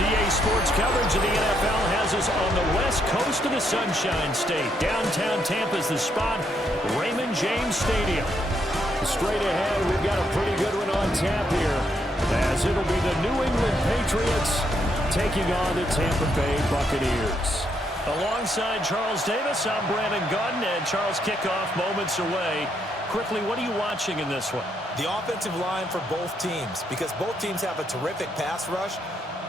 DA Sports coverage of the NFL has us on the west coast of the Sunshine State. Downtown Tampa's the spot, Raymond James Stadium. Straight ahead, we've got a pretty good one on tap here, as it'll be the New England Patriots taking on the Tampa Bay Buccaneers. Alongside Charles Davis, I'm Brandon Gunn, and Charles, kickoff moments away. Quickly, what are you watching in this one? The offensive line for both teams, because both teams have a terrific pass rush.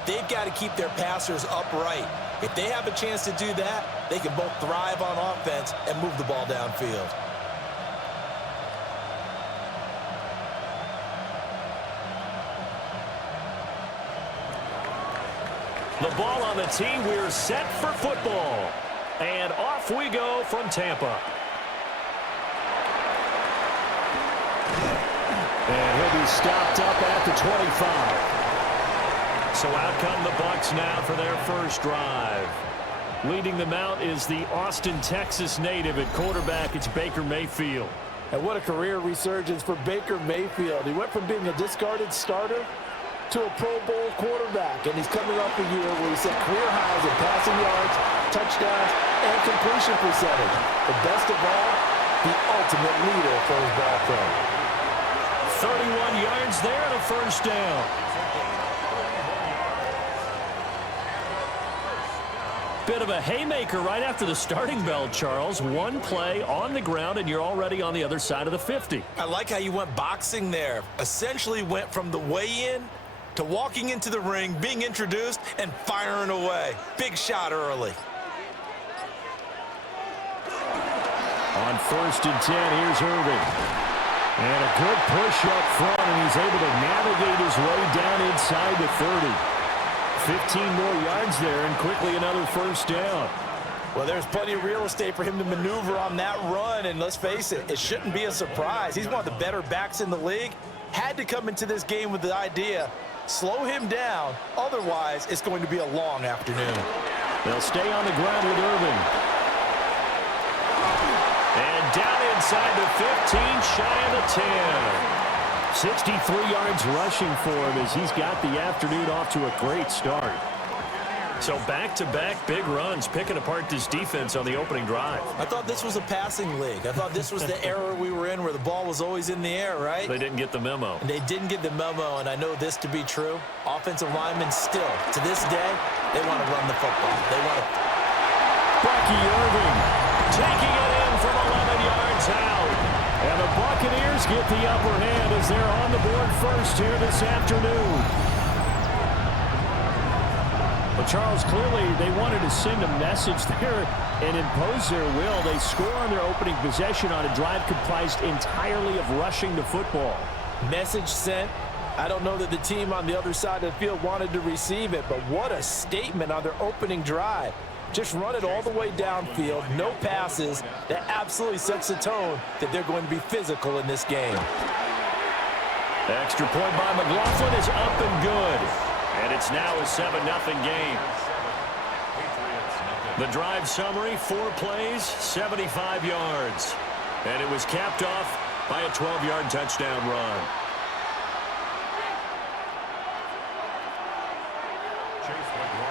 They've got to keep their passers upright. If they have a chance to do that, they can both thrive on offense and move the ball downfield. The ball on the tee. We're set for football. And off we go from Tampa. And he'll be stopped up at the 25. So out come the Bucs now for their first drive. Leading them out is the Austin, Texas native. At quarterback, it's Baker Mayfield. And what a career resurgence for Baker Mayfield. He went from being a discarded starter to a Pro Bowl quarterback, and he's coming off a year where he set career highs in passing yards, touchdowns, and completion percentage. But best of all, the ultimate leader for his ball club. 31 yards there and a first down. Bit of a haymaker right after the starting bell, Charles. One play on the ground, and you're already on the other side of the 50. I like how you went boxing there. Essentially went from the weigh-in to walking into the ring, being introduced, and firing away. Big shot early. On 1st and 10, here's Irving. And a good push up front, and he's able to navigate his way down inside the 30. 15 more yards there, and quickly another first down. Well, there's plenty of real estate for him to maneuver on that run, and let's face it, it shouldn't be a surprise. He's one of the better backs in the league. Had to come into this game with the idea, slow him down, otherwise it's going to be a long afternoon. They'll stay on the ground with Irving. And down inside the 15, shy of the 10. 63 yards rushing for him as he's got the afternoon off to a great start. So back-to-back big runs, picking apart this defense on the opening drive. I thought this was a passing league. I thought this was the era we were in where the ball was always in the air, right? They didn't get the memo. And they didn't get the memo, and I know this to be true. Offensive linemen still, to this day, they want to run the football. They want to... Bucky Irving taking it in from 11 yards out. And the Buccaneers get the upper hand as they're on the board first here this afternoon. But Charles, clearly they wanted to send a message there and impose their will. They score on their opening possession on a drive comprised entirely of rushing the football. Message sent. I don't know that the team on the other side of the field wanted to receive it, but what a statement on their opening drive. Just run it all the way downfield, no passes. That absolutely sets the tone that they're going to be physical in this game. Extra point by McLaughlin is up and good. And it's now a 7-0 game. The drive summary, 4 plays, 75 yards. And it was capped off by a 12-yard touchdown run.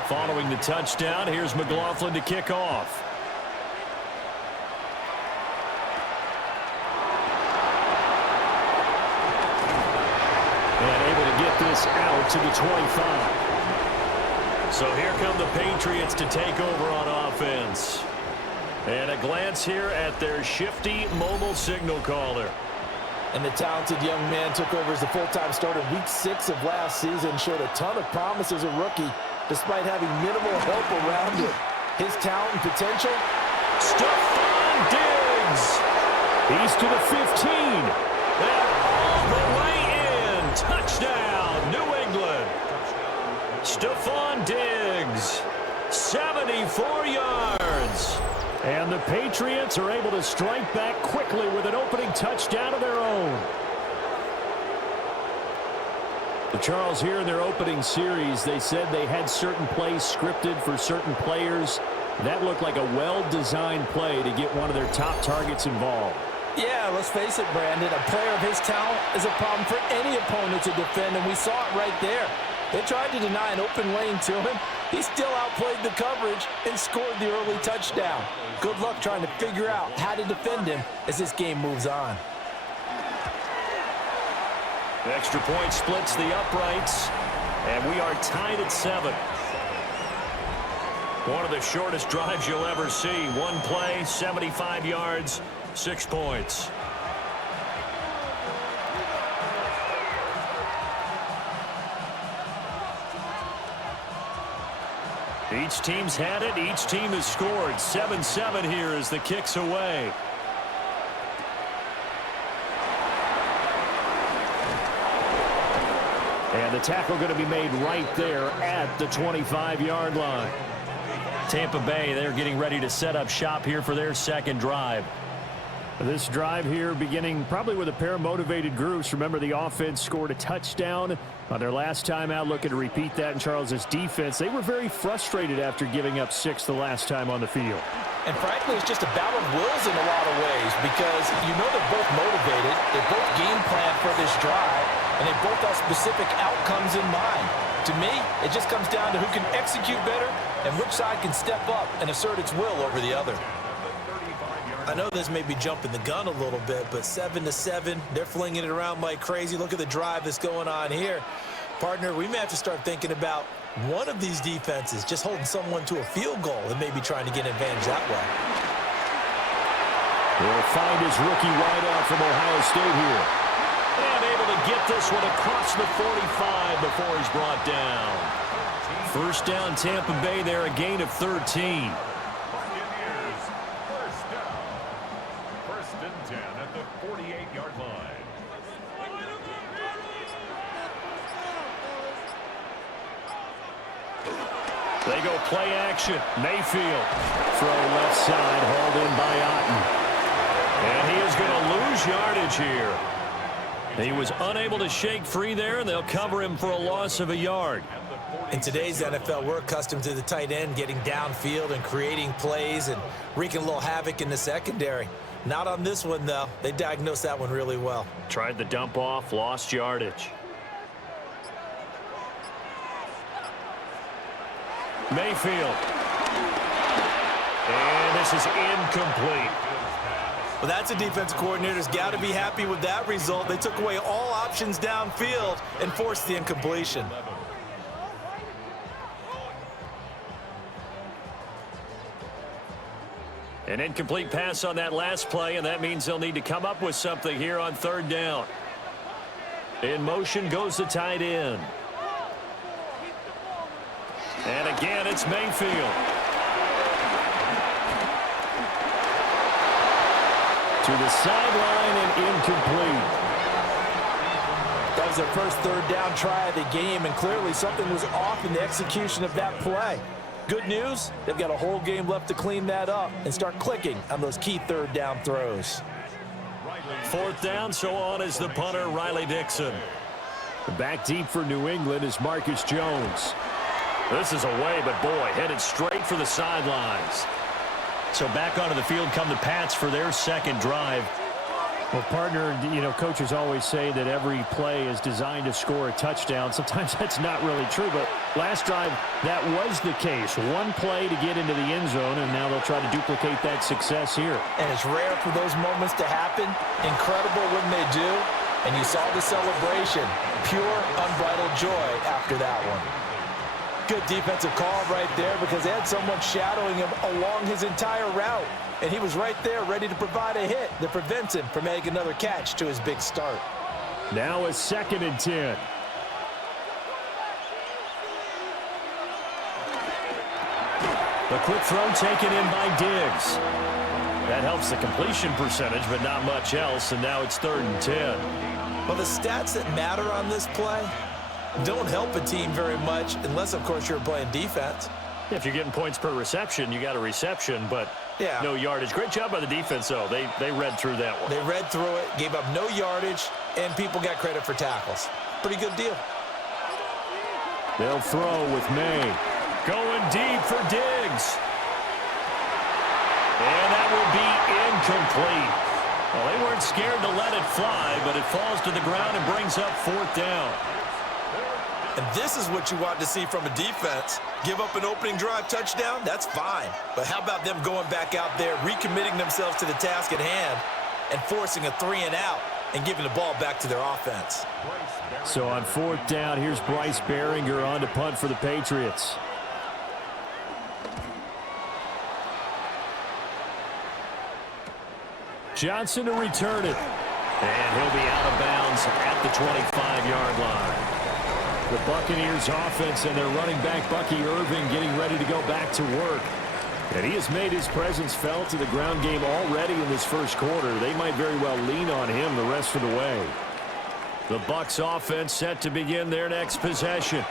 Following the touchdown, here's McLaughlin to kick off. And able to get this out to the 25. So here come the Patriots to take over on offense. And a glance here at their shifty mobile signal caller. And the talented young man took over as the full-time starter week 6 of last season. Showed a ton of promise as a rookie, despite having minimal help around him. His talent and potential. Stephon Diggs. He's to the 15. And all the way in. Touchdown, New England. Stephon Diggs. 74 yards. And the Patriots are able to strike back quickly with an opening touchdown of their own. The Charles, here in their opening series, they said they had certain plays scripted for certain players. That looked like a well-designed play to get one of their top targets involved. Yeah, let's face it, Brandon. A player of his talent is a problem for any opponent to defend, and we saw it right there. They tried to deny an open lane to him. He still outplayed the coverage and scored the early touchdown. Good luck trying to figure out how to defend him as this game moves on. The extra point splits the uprights, and we are tied at 7. One of the shortest drives you'll ever see. One play, 75 yards, 6 points. Each team's had it. Each team has scored. 7-7 here as the kick's away. And the tackle going to be made right there at the 25-yard line. Tampa Bay, they're getting ready to set up shop here for their second drive. This drive here beginning probably with a pair of motivated groups. Remember, the offense scored a touchdown on their last time out, looking to repeat that in Charles's defense. They were very frustrated after giving up 6 the last time on the field. And frankly, it's just a battle of wills in a lot of ways because you know they're both motivated. They both game plan for this drive, and they both have specific outcomes in mind. To me, it just comes down to who can execute better and which side can step up and assert its will over the other. I know this may be jumping the gun a little bit, but 7-7, they're flinging it around like crazy. Look at the drive that's going on here. Partner, we may have to start thinking about one of these defenses just holding someone to a field goal and maybe trying to get an advantage that way. He'll find his rookie wideout from Ohio State here. And able to get this one across the 45 before he's brought down. First down, Tampa Bay there, a gain of 13. First and 10 at the 48-yard line. They go play action. Mayfield. Throw left side, hauled in by Otten. And he is going to lose yardage here. He was unable to shake free there, and they'll cover him for a loss of a yard. In today's NFL, we're accustomed to the tight end getting downfield and creating plays and wreaking a little havoc in the secondary. Not on this one, though. They diagnosed that one really well. Tried the dump off, lost yardage. Mayfield. And this is incomplete. Well, that's a defense coordinator's got to be happy with that result. They took away all options downfield and forced the incompletion. An incomplete pass on that last play, and that means they'll need to come up with something here on third down. In motion goes the tight end. And again, it's Mayfield. To the sideline and incomplete. That was their first third down try of the game, and clearly something was off in the execution of that play. Good news, they've got a whole game left to clean that up and start clicking on those key third down throws. Fourth down, so on is the punter, Riley Dixon. Back deep for New England is Marcus Jones. This is away, but boy, headed straight for the sidelines. So back onto the field come the Pats for their second drive. Well, partner, you know, coaches always say that every play is designed to score a touchdown. Sometimes that's not really true, but last drive, that was the case. One play to get into the end zone, and now they'll try to duplicate that success here. And it's rare for those moments to happen. Incredible when they do. And you saw the celebration. Pure, unbridled joy after that one. Good defensive call right there because they had someone shadowing him along his entire route. And he was right there ready to provide a hit that prevents him from making another catch to his big start. Now a 2nd and 10. The quick throw taken in by Diggs. That helps the completion percentage, but not much else, and now it's 3rd and 10. Well, the stats that matter on this play don't help a team very much unless, of course, you're playing defense. If you're getting points per reception, you got a reception, but no yardage. Great job by the defense, though. They read through that one. They read through it, gave up no yardage, and people got credit for tackles. Pretty good deal. They'll throw with May. Going deep for Diggs. And that will be incomplete. Well, they weren't scared to let it fly, but it falls to the ground and brings up 4th down. And this is what you want to see from a defense. Give up an opening drive touchdown, that's fine. But how about them going back out there, recommitting themselves to the task at hand, and forcing a 3-and-out and giving the ball back to their offense. So on 4th down, here's Bryce Behringer on to punt for the Patriots. Johnson to return it. And he'll be out of bounds at the 25-yard line. The Buccaneers offense and their running back Bucky Irving getting ready to go back to work. And he has made his presence felt in the ground game already in this first quarter. They might very well lean on him the rest of the way. The Bucs offense set to begin their next possession.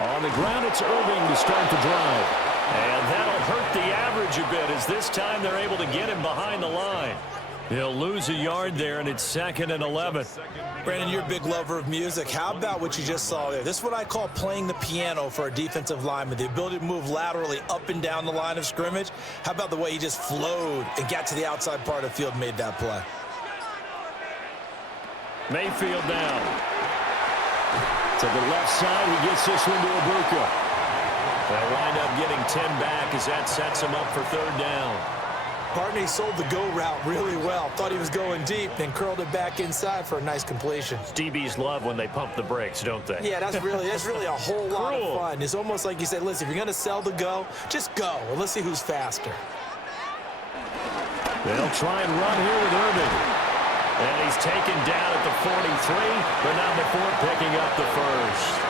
On the ground, it's Irving to start the drive. And that'll hurt the average a bit as this time they're able to get him behind the line. He'll lose a yard there, and it's 2nd and 11. Brandon, you're a big lover of music. How about what you just saw there? This is what I call playing the piano for a defensive lineman, the ability to move laterally up and down the line of scrimmage. How about the way he just flowed and got to the outside part of the field and made that play? Mayfield down. To the left side, he gets this one to Ibuka. They'll wind up getting 10 back as that sets him up for 3rd down. Barney sold the go route really well. Thought he was going deep, then curled it back inside for a nice completion. DBs love when they pump the brakes, don't they? Yeah, that's really a whole lot of fun. It's almost like you said, listen, if you're going to sell the go, just go. Well, let's see who's faster. They'll try and run here with Irving. And he's taken down at the 43, but not before picking up the first.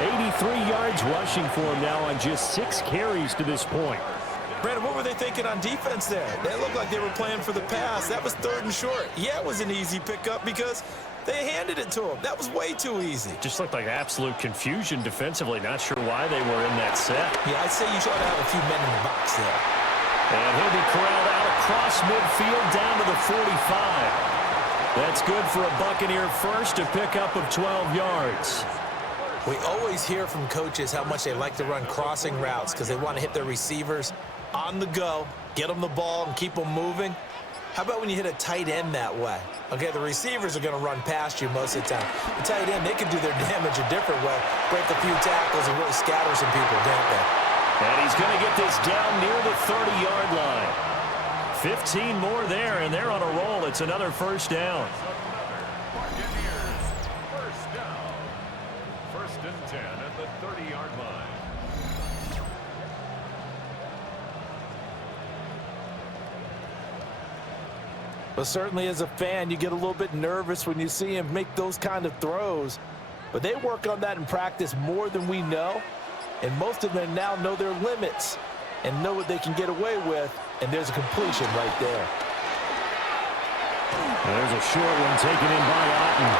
83 yards rushing for him now on just 6 carries to this point. Brandon, what were they thinking on defense there? They looked like they were playing for the pass. That was 3rd and short. Yeah, it was an easy pickup because they handed it to him. That was way too easy. Just looked like absolute confusion defensively. Not sure why they were in that set. Yeah, I'd say you ought to have a few men in the box there. And he'll be corralled out across midfield down to the 45. That's good for a Buccaneer first, a pickup of 12 yards. We always hear from coaches how much they like to run crossing routes because they want to hit their receivers on the go, get them the ball, and keep them moving. How about when you hit a tight end that way? Okay, the receivers are going to run past you most of the time. The tight end, they can do their damage a different way, break a few tackles and really scatter some people, can't they? And he's going to get this down near the 30-yard line. 15 more there, and they're on a roll. It's another 1st down. Buccaneers, 1st down. 1st and 10 at the 30-yard line. But certainly as a fan, you get a little bit nervous when you see him make those kind of throws. But they work on that in practice more than we know. And most of them now know their limits and know what they can get away with. And there's a completion right there. There's a short one taken in by Otten.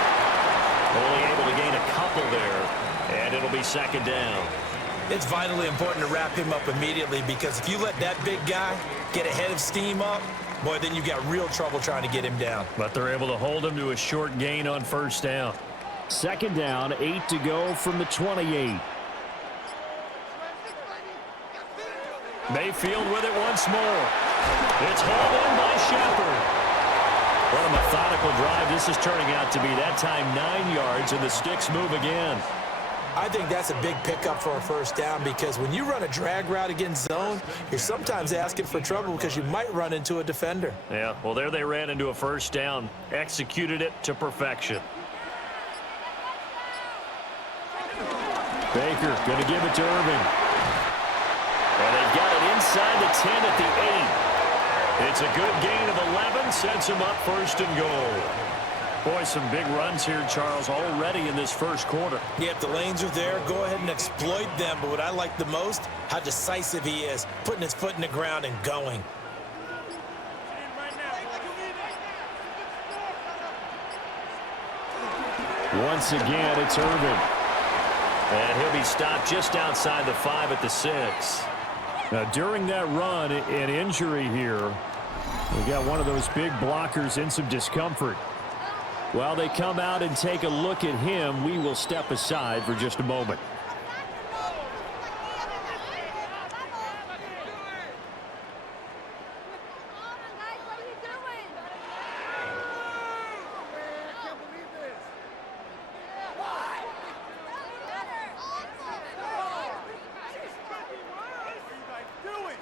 Only able to gain a couple there. And it'll be 2nd down. It's vitally important to wrap him up immediately because if you let that big guy get ahead of steam up, boy, then you got real trouble trying to get him down. But they're able to hold him to a short gain on 1st down. 2nd down, 8 to go from the 28. Mayfield with it once more. It's hauled in by Shepard. What a methodical drive this is turning out to be. That time 9 yards, and the sticks move again. I think that's a big pickup for a 1st down because when you run a drag route against zone, you're sometimes asking for trouble because you might run into a defender. Yeah, well, there they ran into a 1st down. Executed it to perfection. Baker going to give it to Irving. And they've got it inside the 10 at the 8. It's a good gain of 11, sets him up 1st and goal. Boy, some big runs here, Charles, already in this first quarter. Yeah, if the lanes are there, go ahead and exploit them. But what I like the most, how decisive he is, putting his foot in the ground and going. Once again, it's Irving. And he'll be stopped just outside the 5 at the 6. Now, during that run, an injury here. We got one of those big blockers in some discomfort. While they come out and take a look at him, we will step aside for just a moment.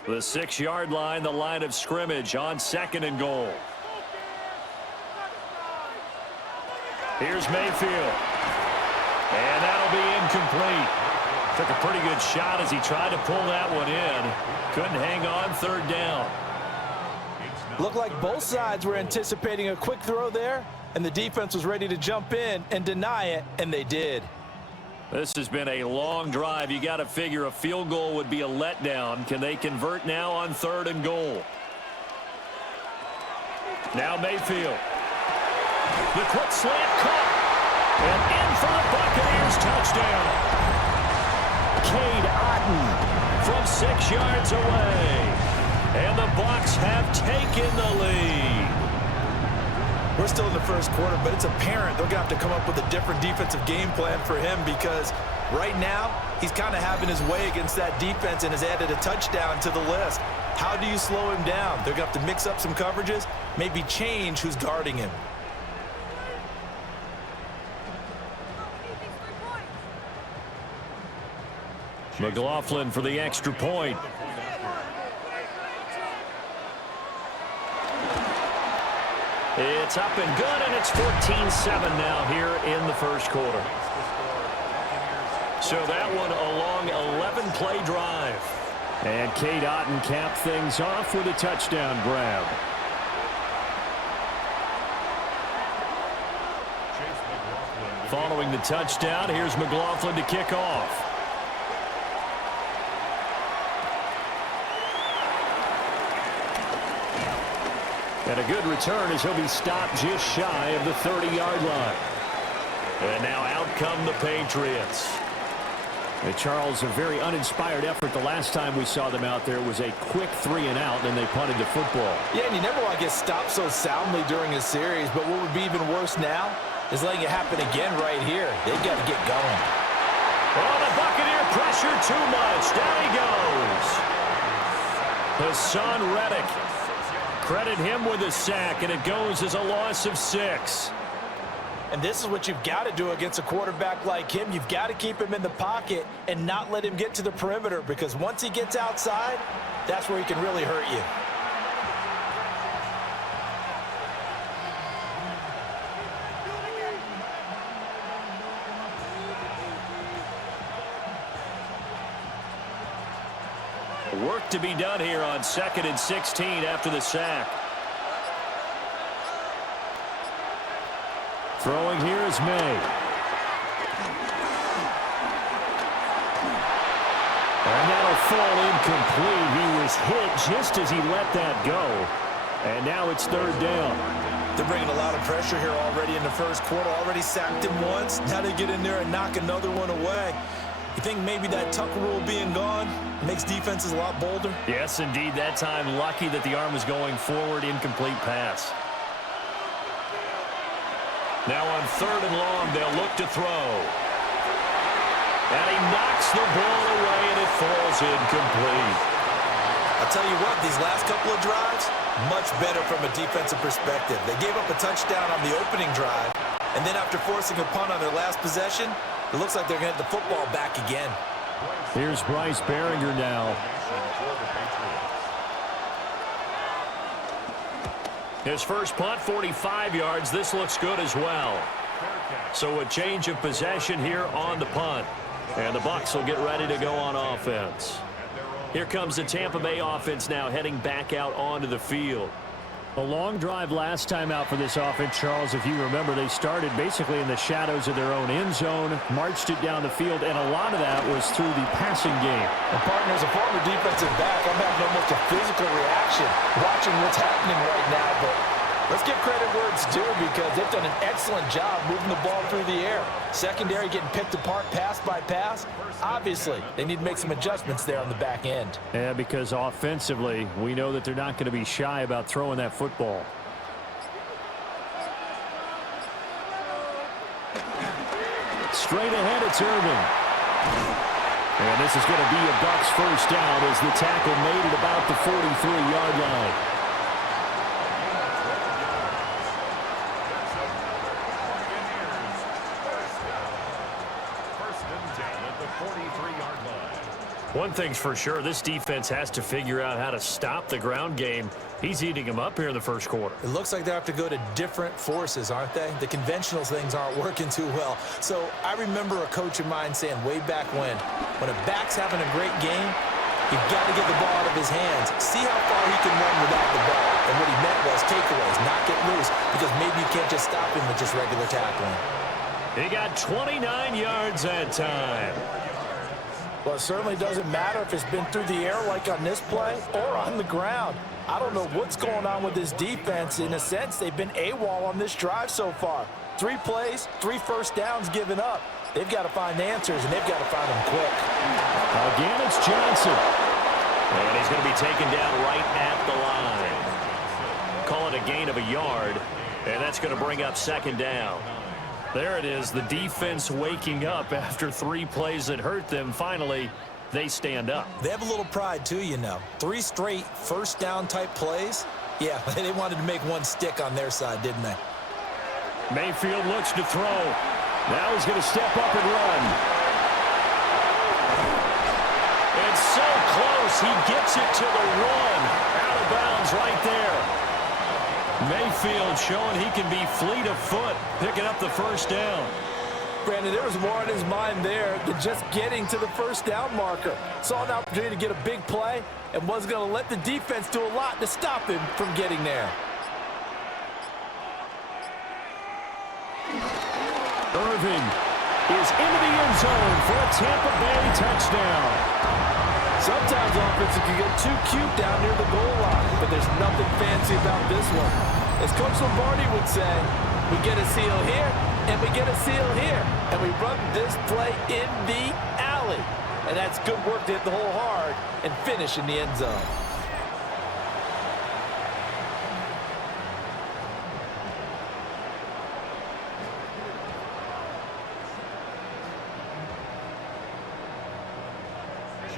The 6-yard line, the line of scrimmage on 2nd and goal. Here's Mayfield. And that'll be incomplete. Took a pretty good shot as he tried to pull that one in. Couldn't hang on 3rd down. Looked like both sides were anticipating a quick throw there, and the defense was ready to jump in and deny it, and they did. This has been a long drive. You got to figure a field goal would be a letdown. Can they convert now on 3rd and goal? Now Mayfield. The quick slant caught. And in for the Buccaneers touchdown. Cade Otton from 6 yards away. And the Bucs have taken the lead. We're still in the first quarter, but it's apparent they're going to have to come up with a different defensive game plan for him because right now he's kind of having his way against that defense and has added a touchdown to the list. How do you slow him down? They're going to have to mix up some coverages, maybe change who's guarding him. McLaughlin for the extra point. It's up and good, and it's 14-7 now here in the first quarter. So that one a long 11-play drive. And Cade Otton capped things off with a touchdown grab. Following the touchdown, here's McLaughlin to kick off. And a good return as he'll be stopped just shy of the 30-yard line. And now out come the Patriots. And Charles, a very uninspired effort the last time we saw them out there was a quick 3-and-out, and they punted the football. Yeah, and you never want to get stopped so soundly during a series, but what would be even worse now is letting it happen again right here. They've got to get going. Oh, the Buccaneer pressure too much. Down he goes. Hassan Reddick. Credit him with a sack, and it goes as a loss of 6. And this is what you've got to do against a quarterback like him. You've got to keep him in the pocket and not let him get to the perimeter, because once he gets outside, that's where he can really hurt you. Work to be done here on 2nd and 16 after the sack. Throwing here is May. And that'll fall incomplete. He was hit just as he let that go. And now it's 3rd down. They're bringing a lot of pressure here already in the first quarter. Already sacked him once. Now they get in there and knock another one away. You think maybe that Tucker rule being gone makes defenses a lot bolder? Yes, indeed. That time, lucky that the arm was going forward. Incomplete pass. Now on 3rd and long, they'll look to throw. And he knocks the ball away, and it falls incomplete. I'll tell you what, these last couple of drives, much better from a defensive perspective. They gave up a touchdown on the opening drive, and then after forcing a punt on their last possession, it looks like they're going to get the football back again. Here's Bryce Behringer now. His first punt, 45 yards. This looks good as well. So a change of possession here on the punt. And the Bucs will get ready to go on offense. Here comes the Tampa Bay offense now heading back out onto the field. A long drive last time out for this offense, Charles. If you remember, they started basically in the shadows of their own end zone, marched it down the field, and a lot of that was through the passing game. And partner, as a former defensive back, I'm having almost a physical reaction watching what's happening right now. But let's give credit where it's due, because they've done an excellent job moving the ball through the air. Secondary getting picked apart pass by pass. Obviously, they need to make some adjustments there on the back end. Yeah, because offensively, we know that they're not going to be shy about throwing that football. Straight ahead, it's Irvin. And this is going to be a Bucs first down as the tackle made at about the 43-yard line. One thing's for sure, this defense has to figure out how to stop the ground game. He's eating them up here in the first quarter. It looks like they have to go to different forces, aren't they? The conventional things aren't working too well. So I remember a coach of mine saying way back when a back's having a great game, you've got to get the ball out of his hands. See how far he can run without the ball. And what he meant was takeaways, not get loose, because maybe you can't just stop him with just regular tackling. He got 29 yards that time. Well, it certainly doesn't matter if it's been through the air like on this play or on the ground. I don't know what's going on with this defense. In a sense, they've been AWOL on this drive so far. 3 plays, 3 first downs given up. They've got to find answers, and they've got to find them quick. Again, it's Johnson. And he's going to be taken down right at the line. Call it a gain of a yard, and that's going to bring up second down. There it is, the defense waking up after 3 plays that hurt them. Finally, they stand up. They have a little pride, too, you know. 3 straight first down type plays. Yeah, they wanted to make one stick on their side, didn't they? Mayfield looks to throw. Now he's going to step up and run. It's so close. He gets it to the 1. Out of bounds right there. Mayfield showing he can be fleet of foot, picking up the first down. Brandon, there was more in his mind there than just getting to the first down marker. Saw an opportunity to get a big play and wasn't going to let the defense do a lot to stop him from getting there. Irving is into the end zone for a Tampa Bay touchdown. Sometimes offenses can get too cute down near the goal line, but there's nothing fancy about this one. As Coach Lombardi would say, we get a seal here, and we get a seal here, and we run this play in the alley. And that's good work to hit the hole hard and finish in the end zone.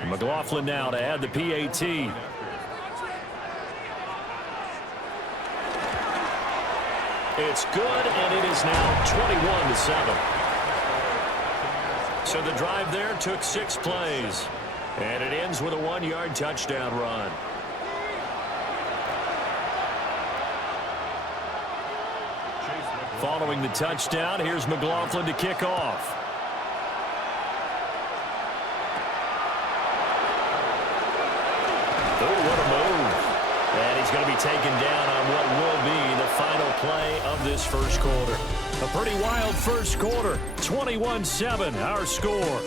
McLaughlin now to add the PAT. It's good, and it is now 21-7. So the drive there took 6 plays, and it ends with a 1-yard touchdown run. Following the touchdown, here's McLaughlin to kick off. Oh, what a move. And he's going to be taken down on what will be the final play of this first quarter. A pretty wild first quarter. 21-7, our score.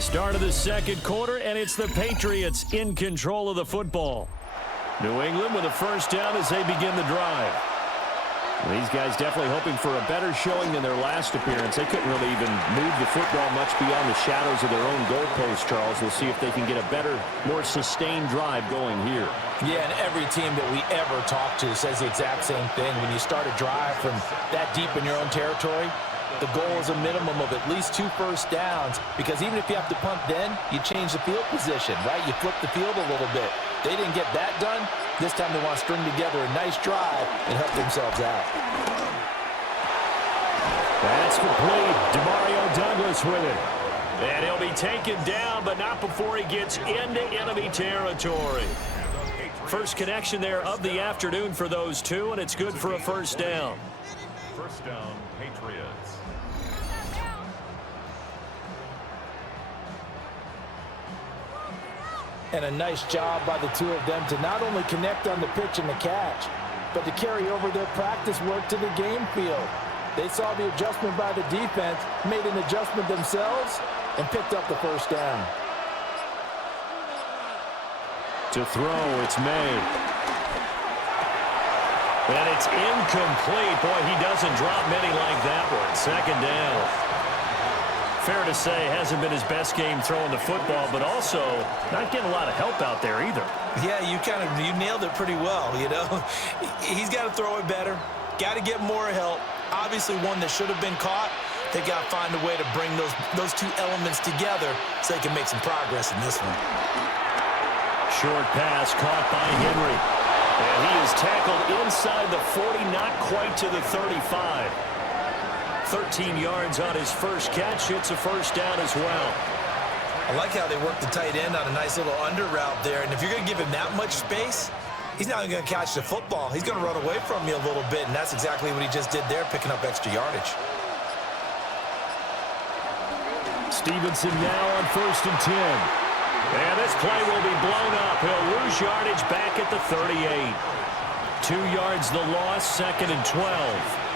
Start of the second quarter, and it's the Patriots in control of the football. New England with a first down as they begin the drive. These guys definitely hoping for a better showing than their last appearance. They couldn't really even move the football much beyond the shadows of their own goalpost, Charles. We'll see if they can get a better, more sustained drive going here. Yeah, and every team that we ever talk to says the exact same thing. When you start a drive from that deep in your own territory, the goal is a minimum of at least 2 first downs, because even if you have to punt then, you change the field position, right? You flip the field a little bit. They didn't get that done. This time they want to string together a nice drive and help themselves out. That's complete. Demario Douglas with it. And he'll be taken down, but not before he gets into enemy territory. First connection there of the afternoon for those two, and it's good for a first down. First down, Patriots. And a nice job by the two of them to not only connect on the pitch and the catch, but to carry over their practice work to the game field. They saw the adjustment by the defense, made an adjustment themselves, and picked up the first down. To throw, it's made. And it's incomplete. Boy, he doesn't drop many like that one. Second down. Fair to say, hasn't been his best game throwing the football, but also not getting a lot of help out there either. Yeah, you nailed it pretty well, you know. He's got to throw it better, got to get more help. Obviously one that should have been caught, They got to find a way to bring those two elements together so they can make some progress in this one. Short pass caught by Henry. And he is tackled inside the 40, not quite to the 35. 13 yards on his first catch. It's a first down as well. I like how they work the tight end on a nice little under route there. And if you're going to give him that much space, he's not going to catch the football. He's going to run away from you a little bit, and that's exactly what he just did there, picking up extra yardage. Stevenson now on 1st and 10. And this play will be blown up. He'll lose yardage back at the 38. 2 yards the loss, 2nd and 12.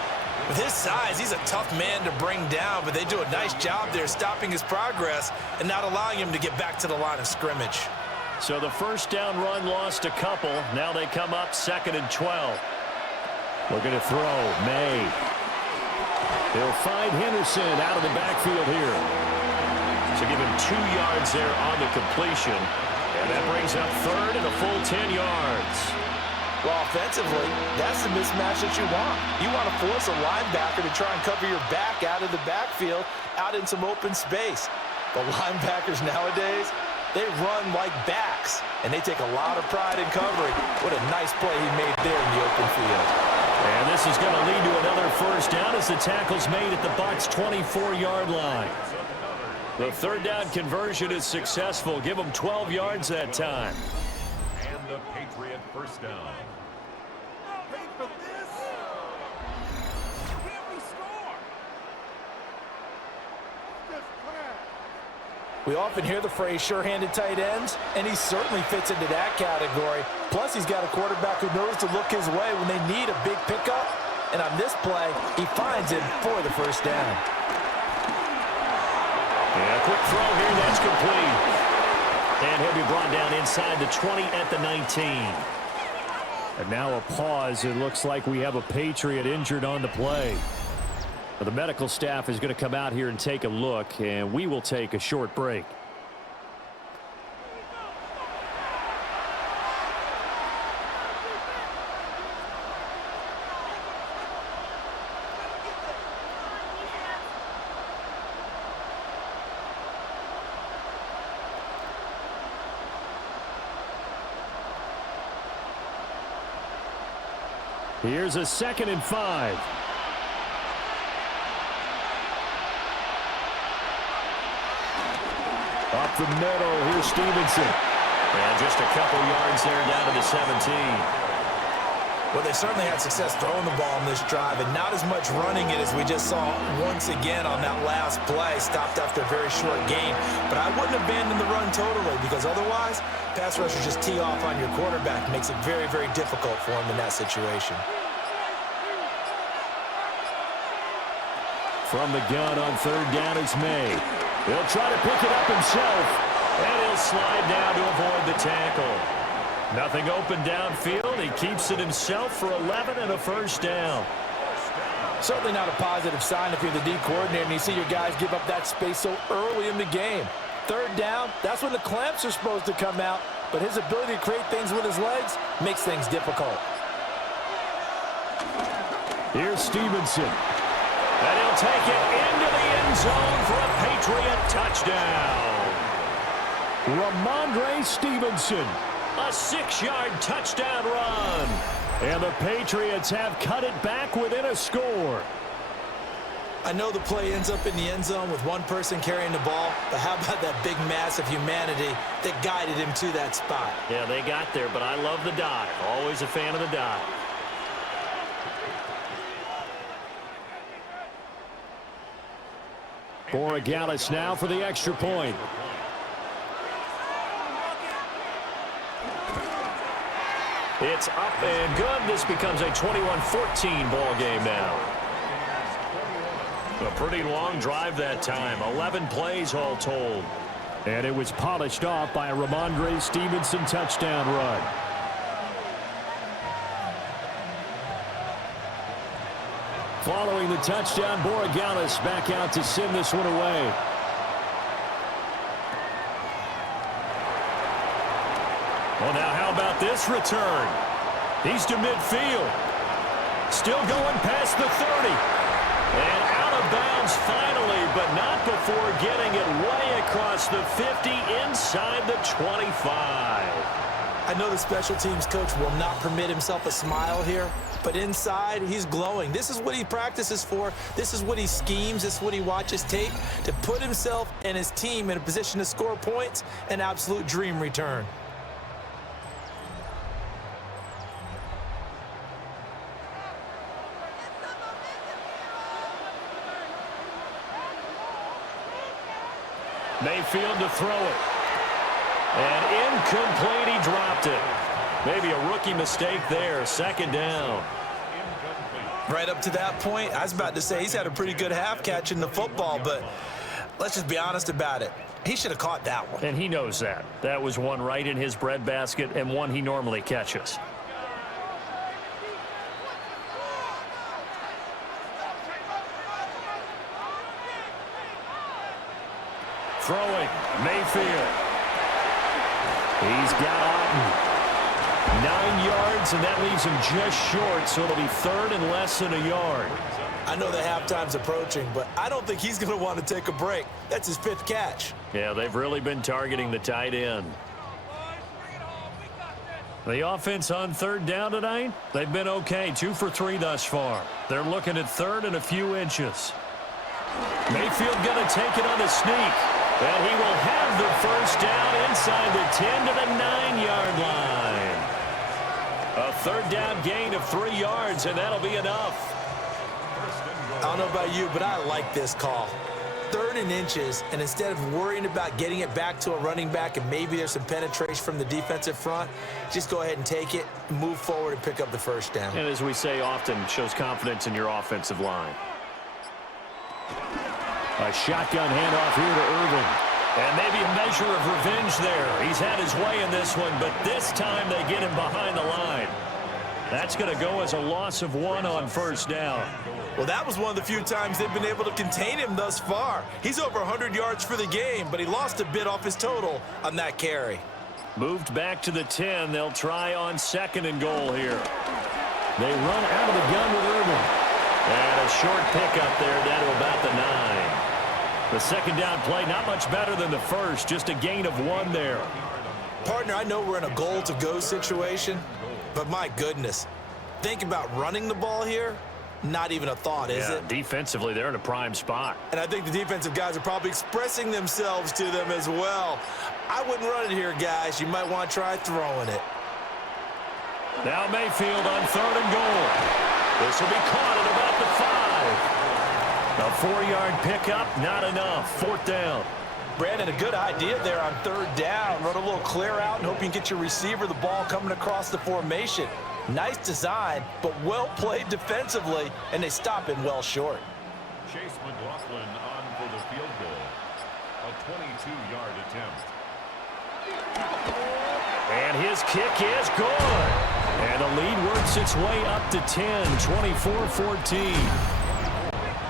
With his size, he's a tough man to bring down, but they do a nice job there stopping his progress and not allowing him to get back to the line of scrimmage. So the first down run lost a couple. Now they come up 2nd and 12. Looking to throw. May. He'll find Henderson out of the backfield here. So give him 2 yards there on the completion. And that brings up 3rd and a full 10 yards. Well, offensively, that's the mismatch that you want. You want to force a linebacker to try and cover your back out of the backfield, out in some open space. The linebackers nowadays, they run like backs, and they take a lot of pride in covering. What a nice play he made there in the open field. And this is going to lead to another first down as the tackle's made at the Bucs' 24-yard line. The 3rd down conversion is successful. Give them 12 yards that time. And the Patriot first down. We often hear the phrase sure-handed tight ends, and he certainly fits into that category. Plus, he's got a quarterback who knows to look his way when they need a big pickup. And on this play, he finds him for the first down. Yeah, quick throw here, that's complete. And he'll be brought down inside the 20 at the 19. And now a pause. It looks like we have a Patriot injured on the play. The medical staff is going to come out here and take a look, and we will take a short break. Here's a 2nd and 5. Up the middle, here's Stevenson. And just a couple yards there down to the 17. Well, they certainly had success throwing the ball on this drive, and not as much running it as we just saw once again on that last play. Stopped after a very short gain. But I wouldn't abandon the run totally, because otherwise, pass rushers just tee off on your quarterback. Makes it very, very difficult for him in that situation. From the gun on 3rd down is May. He'll try to pick it up himself, and he'll slide down to avoid the tackle. Nothing open downfield. He keeps it himself for 11 and a first down. Certainly not a positive sign if you're the D coordinator and you see your guys give up that space so early in the game. 3rd down, that's when the clamps are supposed to come out, but his ability to create things with his legs makes things difficult. Here's Stevenson. And he'll take it into the end zone for a Patriot touchdown. Ramondre Stevenson, a 6-yard touchdown run. And the Patriots have cut it back within a score. I know the play ends up in the end zone with one person carrying the ball, but how about that big mass of humanity that guided him to that spot? Yeah, they got there, but I love the dive. Always a fan of the dive. Borregales now for the extra point. It's up and good. This becomes a 21-14 ball game now. A pretty long drive that time. 11 plays all told. And it was polished off by a Ramondre Stevenson touchdown run. Following the touchdown, Borregales back out to send this one away. Well, now how about this return? He's to midfield. Still going past the 30. And out Out of bounds finally, but not before getting it way across the 50 inside the 25. I know the special teams coach will not permit himself a smile here, but inside, he's glowing. This is what he practices for. This is what he schemes. This is what he watches tape to put himself and his team in a position to score points. An absolute dream return. Mayfield to throw it. And incomplete, he dropped it. Maybe a rookie mistake there, second down. Right up to that point, I was about to say he's had a pretty good half catching the football, but let's just be honest about it. He should have caught that one. And he knows that. That was one right in his breadbasket and one he normally catches. Throwing, Mayfield. He's got Otten. 9 yards, and that leaves him just short, so it'll be third and less than a yard. I know the halftime's approaching, but I don't think he's going to want to take a break. That's his 5th catch. Yeah, they've really been targeting the tight end. The offense on third down tonight, they've been okay, 2 for 3 thus far. They're looking at third and a few inches. Mayfield going to take it on the sneak. And he will have the first down inside the 10 to the 9-yard line. A third down gain of 3 yards, and that'll be enough. I don't know about you, but I like this call. 3rd and inches, and instead of worrying about getting it back to a running back and maybe there's some penetration from the defensive front, just go ahead and take it, move forward, and pick up the first down. And as we say often, shows confidence in your offensive line. A shotgun handoff here to Irvin. And maybe a measure of revenge there. He's had his way in this one, but this time they get him behind the line. That's going to go as a loss of 1 on first down. Well, that was one of the few times they've been able to contain him thus far. He's over 100 yards for the game, but he lost a bit off his total on that carry. Moved back to the 10. They'll try on 2nd and goal here. They run out of the gun with Irvin. And a short pickup there down to about the 9. The second down play, not much better than the first, just a gain of 1 there. Partner, I know we're in a goal-to-go situation, but my goodness, think about running the ball here. Not even a thought, is it? Defensively, they're in a prime spot. And I think the defensive guys are probably expressing themselves to them as well. I wouldn't run it here, guys. You might want to try throwing it. Now Mayfield on 3rd and goal. This will be caught at about the 5. A 4-yard pickup, not enough. 4th down. Brandon, a good idea there on 3rd down. Run a little clear out and hope you can get your receiver the ball coming across the formation. Nice design, but well played defensively, and they stop him well short. Chase McLaughlin on for the field goal. A 22-yard attempt. And his kick is good. And the lead works its way up to 10, 24-14.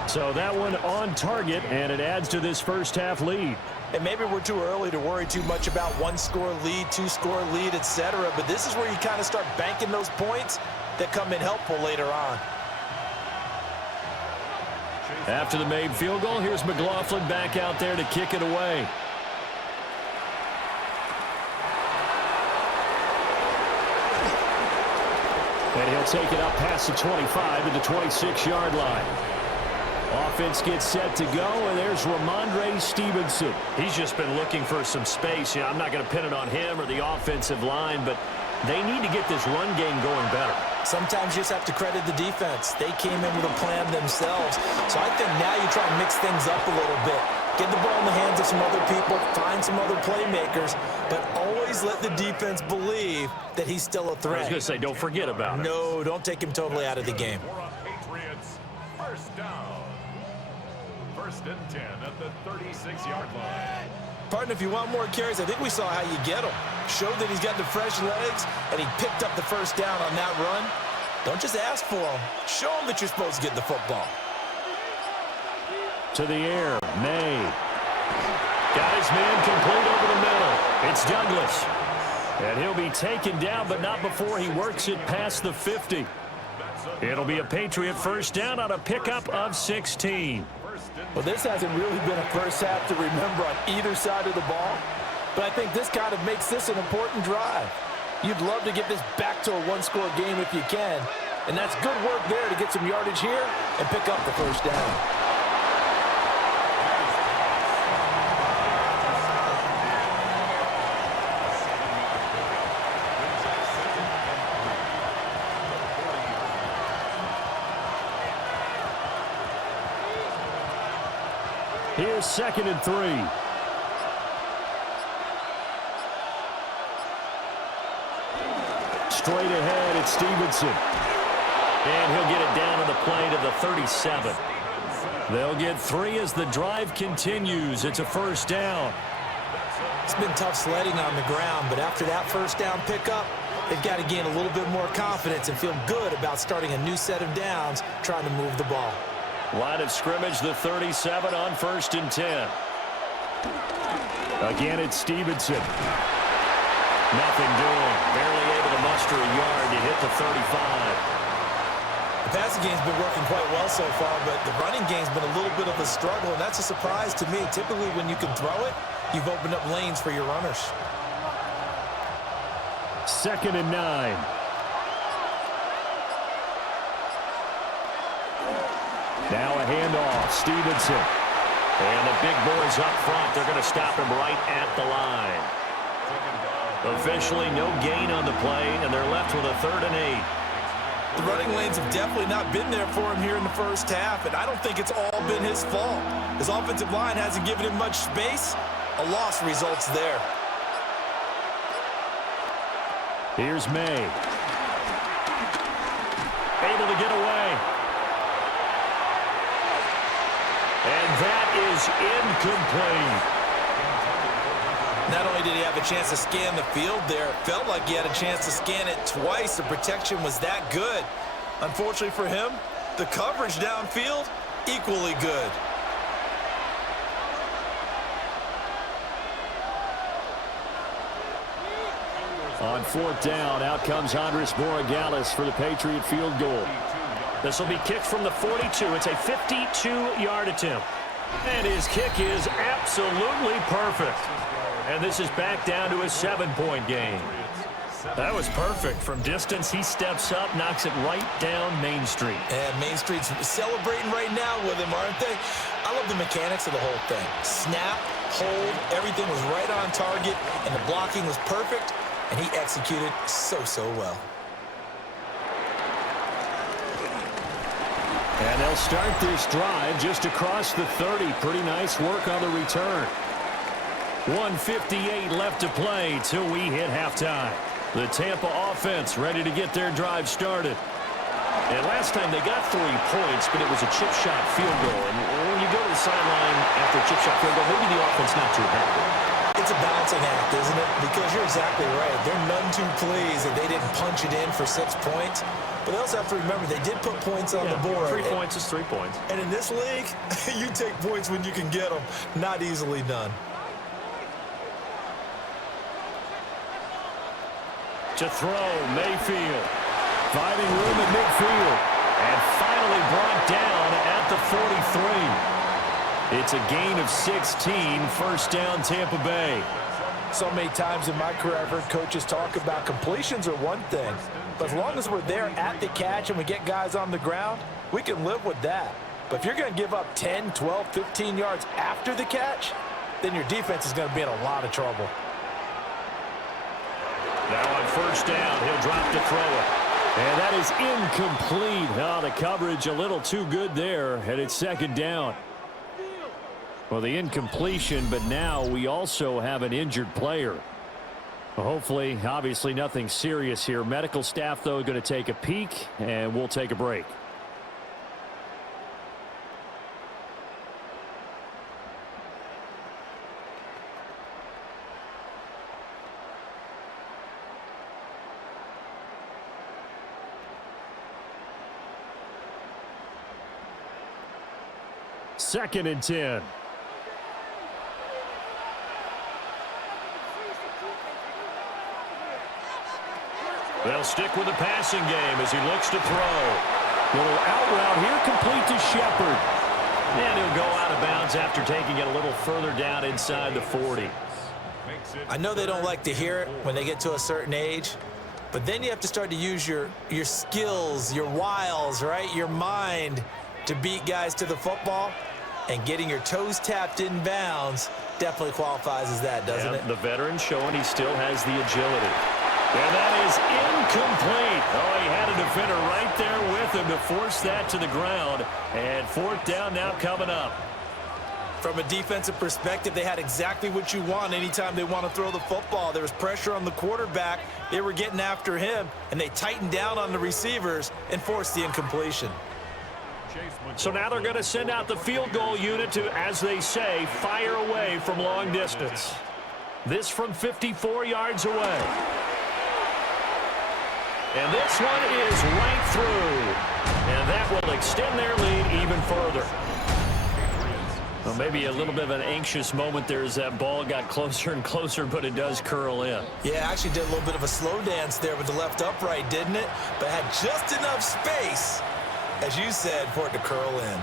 So that one on target, and it adds to this first half lead. And maybe we're too early to worry too much about 1-score lead, 2-score lead, etc. But this is where you kind of start banking those points that come in helpful later on. After the made field goal, here's McLaughlin back out there to kick it away. And he'll take it up past the 25 to the 26-yard line. Offense gets set to go, and there's Ramondre Stevenson. He's just been looking for some space. I'm not going to pin it on him or the offensive line, but they need to get this run game going better. Sometimes you just have to credit the defense. They came in with a plan themselves. So I think now you try and mix things up a little bit. Get the ball in the hands of some other people, find some other playmakers, but always let the defense believe that he's still a threat. I was going to say, don't forget about it. No, don't take him totally out of the game. Patriots, first down. 1st and 10 at the 36-yard line. Partner, if you want more carries, I think we saw how you get him. Showed that he's got the fresh legs, and he picked up the first down on that run. Don't just ask for him. Show him that you're supposed to get the football. To the air, May. Got his man complete over the middle. It's Douglas. And he'll be taken down, but not before he works it past the 50. It'll be a Patriot first down on a pickup of 16. Well, this hasn't really been a first half to remember on either side of the ball, but I think this kind of makes this an important drive. You'd love to get this back to a one-score game if you can, and that's good work there to get some yardage here and pick up the first down. Here's 2nd and 3. Straight ahead, it's Stevenson. And he'll get it down to the play to the 37. They'll get 3 as the drive continues. It's a first down. It's been tough sledding on the ground, but after that first down pickup, they've got to gain a little bit more confidence and feel good about starting a new set of downs, trying to move the ball. Line of scrimmage, the 37 on 1st and 10. Again, it's Stevenson. Nothing doing. Barely able to muster a yard to hit the 35. The passing game's been working quite well so far, but the running game's been a little bit of a struggle, and that's a surprise to me. Typically, when you can throw it, you've opened up lanes for your runners. 2nd and 9. Now a handoff, Stevenson. And the big boys up front, they're going to stop him right at the line. Officially no gain on the play, and they're left with a 3rd and 8. The running lanes have definitely not been there for him here in the first half, and I don't think it's all been his fault. His offensive line hasn't given him much space. A loss results there. Here's May. Able to get away. And that is incomplete. Not only did he have a chance to scan the field there, it felt like he had a chance to scan it twice. The protection was that good. Unfortunately for him, the coverage downfield, equally good. On 4th down, out comes Andres Borregales for the Patriot field goal. This will be kicked from the 42. It's a 52-yard attempt. And his kick is absolutely perfect. And this is back down to a 7-point game. That was perfect. From distance, he steps up, knocks it right down Main Street. And Main Street's celebrating right now with him, aren't they? I love the mechanics of the whole thing. Snap, hold, everything was right on target, and the blocking was perfect, and he executed so well. And they'll start this drive just across the 30. Pretty nice work on the return. 1:58 left to play till we hit halftime. The Tampa offense ready to get their drive started. And last time they got 3 points, but it was a chip shot field goal. And when you go to the sideline after a chip shot field goal, maybe the offense not too happy. It's a balancing act, isn't it? Because you're exactly right. They're none too pleased that they didn't punch it in for 6 points. But they also have to remember they did put points on the board. 3 points is 3 points. And in this league, you take points when you can get them. Not easily done. To throw, Mayfield. Finding room at midfield. And finally brought down at the 43. It's a gain of 16. First down, Tampa Bay. So many times in my career, I've heard coaches talk about completions are one thing. But as long as we're there at the catch and we get guys on the ground, we can live with that. But if you're going to give up 10, 12, 15 yards after the catch, then your defense is going to be in a lot of trouble. Now on first down, he'll drop to throw it. And that is incomplete. Oh, the coverage a little too good there, and it's 2nd down. Well, the incompletion, but now we also have an injured player. Hopefully, obviously nothing serious here. Medical staff, though, going to take a peek, and we'll take a break. Second and 10. They'll stick with the passing game as he looks to throw. Little out route here, complete to Shepard. And he'll go out of bounds after taking it a little further down inside the 40. I know they don't like to hear it when they get to a certain age, but then you have to start to use your skills, your wiles, right? Your mind to beat guys to the football, and getting your toes tapped in bounds definitely qualifies as that, doesn't it? The veteran showing he still has the agility. And that is incomplete. Oh, he had a defender right there with him to force that to the ground. And fourth down now coming up. From a defensive perspective, they had exactly what you want anytime they want to throw the football. There was pressure on the quarterback. They were getting after him, and they tightened down on the receivers and forced the incompletion. So now they're going to send out the field goal unit to, as they say, fire away from long distance. This from 54 yards away. And this one is right through. And that will extend their lead even further. Well, maybe a little bit of an anxious moment there as that ball got closer and closer, but it does curl in. Yeah, actually did a little bit of a slow dance there with the left upright, didn't it? But had just enough space, as you said, for it to curl in.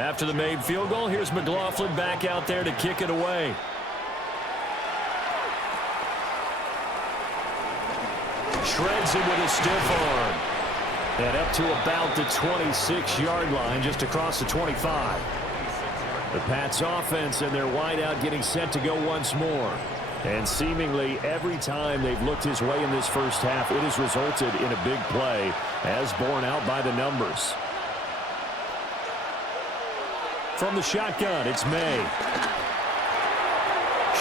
After the made field goal, here's McLaughlin back out there to kick it away. Shreds him with a stiff arm. And up to about the 26-yard line, just across the 25. The Pats offense and their wideout getting set to go once more. And seemingly every time they've looked his way in this first half, it has resulted in a big play, as borne out by the numbers. From the shotgun, it's May.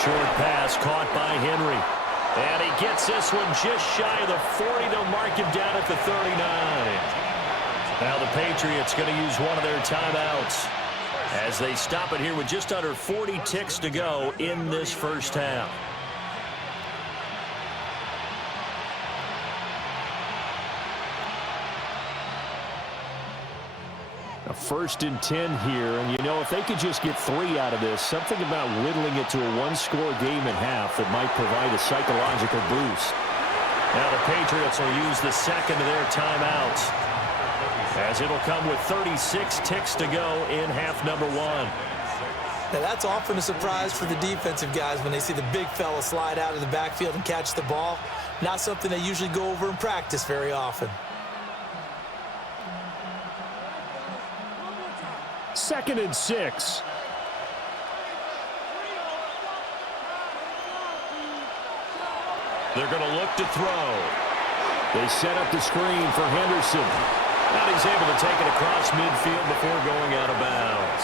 Short pass caught by Henry. And he gets this one just shy of the 40. They'll mark him down at the 39. Now the Patriots going to use one of their timeouts as they stop it here with just under 40 ticks to go in this first half. A 1st and 10 here, and you know, if they could just get 3 out of this, something about whittling it to a one-score game at half that might provide a psychological boost. Now the Patriots will use the second of their timeouts, as it'll come with 36 ticks to go in half number 1. Now that's often a surprise for the defensive guys when they see the big fella slide out of the backfield and catch the ball. Not something they usually go over in practice very often. 2nd and 6. They're going to look to throw. They set up the screen for Henderson. And he's able to take it across midfield before going out of bounds.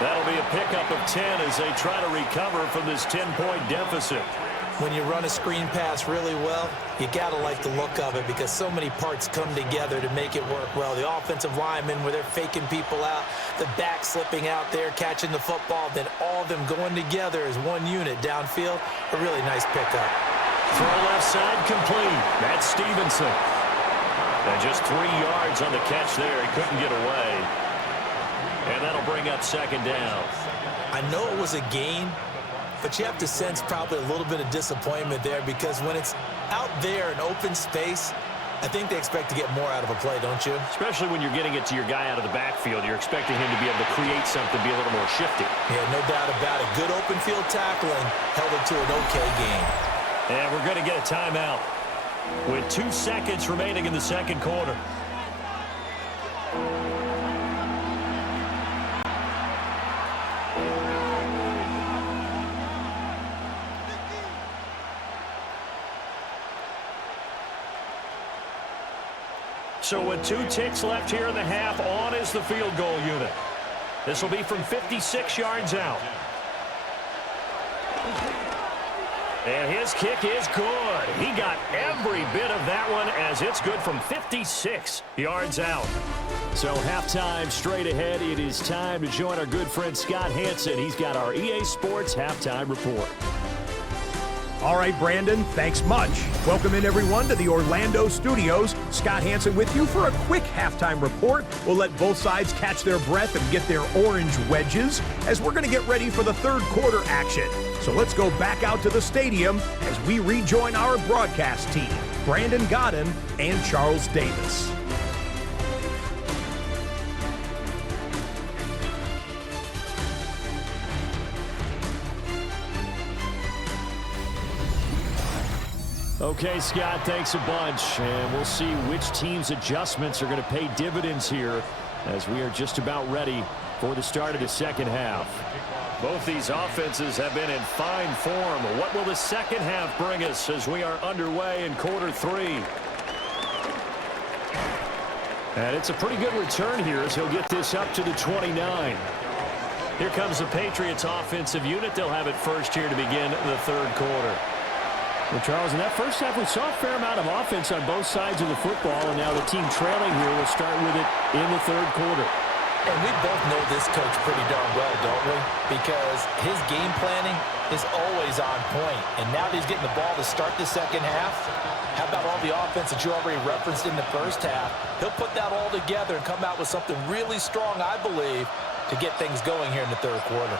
That'll be a pickup of 10 as they try to recover from this 10-point deficit. When you run a screen pass really well, you got to like the look of it because so many parts come together to make it work well. The offensive linemen where they're faking people out, the back slipping out there, catching the football, then all of them going together as one unit downfield. A really nice pickup. Throw left side complete. That's Stevenson. And just 3 yards on the catch there. He couldn't get away. And that'll bring up 2nd down. I know it was a gain, but you have to sense probably a little bit of disappointment there because when it's out there in open space, I think they expect to get more out of a play, don't you? Especially when you're getting it to your guy out of the backfield. You're expecting him to be able to create something, be a little more shifty. Yeah, no doubt about it. Good open field tackling held it to an okay game. And we're going to get a timeout with 2 seconds remaining in the second quarter. So with 2 ticks left here in the half, on is the field goal unit. This will be from 56 yards out. And his kick is good. He got every bit of that one as it's good from 56 yards out. So halftime straight ahead. It is time to join our good friend Scott Hanson. He's got our EA Sports halftime report. All right, Brandon, thanks much. Welcome in, everyone, to the Orlando studios. Scott Hanson with you for a quick halftime report. We'll let both sides catch their breath and get their orange wedges as we're going to get ready for the third quarter action. So let's go back out to the stadium as we rejoin our broadcast team, Brandon Godden and Charles Davis. Okay, Scott, thanks a bunch. And we'll see which team's adjustments are going to pay dividends here as we are just about ready for the start of the second half. Both these offenses have been in fine form. What will the second half bring us as we are underway in quarter three? And it's a pretty good return here as he'll get this up to the 29. Here comes the Patriots offensive unit. They'll have it first here to begin the third quarter. Well, Charles, in that first half, we saw a fair amount of offense on both sides of the football, and now the team trailing here will start with it in the third quarter. And we both know this coach pretty darn well, don't we? Because his game planning is always on point. And now that he's getting the ball to start the second half, how about all the offense that you already referenced in the first half? He'll put that all together and come out with something really strong, I believe, to get things going here in the third quarter.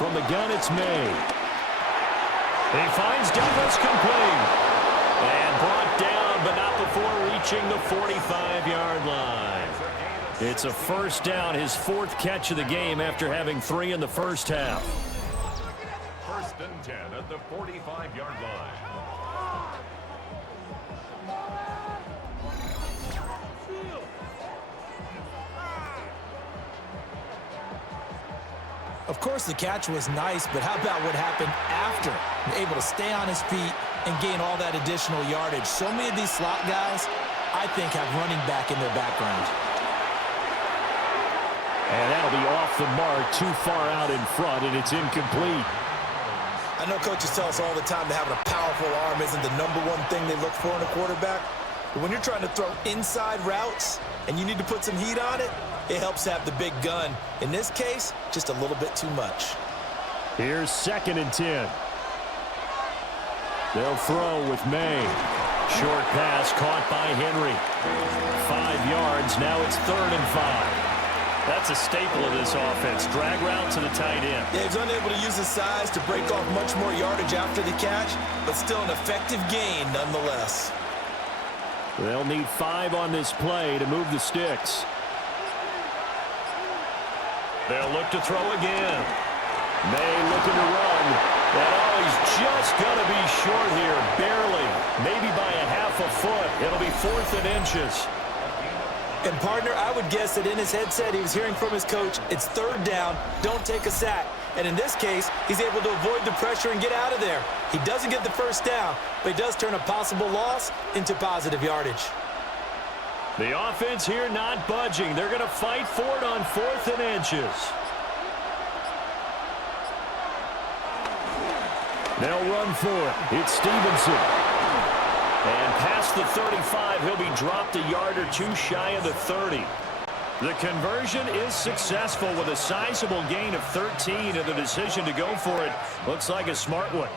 From the gun, it's May. He finds Douglas complete. And brought down, but not before reaching the 45-yard line. It's a first down, his fourth catch of the game after having 3 in the first half. First and 10 at the 45-yard line. Of course, the catch was nice, but how about what happened after? Able to stay on his feet and gain all that additional yardage. So many of these slot guys, I think, have running back in their background. And that'll be off the mark, too far out in front, and it's incomplete. I know coaches tell us all the time that having a powerful arm isn't the number one thing they look for in a quarterback. But when you're trying to throw inside routes and you need to put some heat on it, it helps have the big gun. In this case, just a little bit too much. Here's 2nd and 10. They'll throw with May. Short pass caught by Henry. 5 yards. Now it's 3rd and 5. That's a staple of this offense. Drag route to the tight end. Yeah, he's unable to use his size to break off much more yardage after the catch, but still an effective gain nonetheless. They'll need 5 on this play to move the sticks. They'll look to throw again. May looking to run. And oh, he's just going to be short here, barely. Maybe by a half a foot. It'll be 4th and inches. And, partner, I would guess that in his headset he was hearing from his coach, it's 3rd down, don't take a sack. And in this case, he's able to avoid the pressure and get out of there. He doesn't get the first down, but he does turn a possible loss into positive yardage. The offense here not budging. They're going to fight for it on 4th and inches. They'll run for it. It's Stevenson. And past the 35, he'll be dropped a yard or 2 shy of the 30. The conversion is successful with a sizable gain of 13, and the decision to go for it looks like a smart one.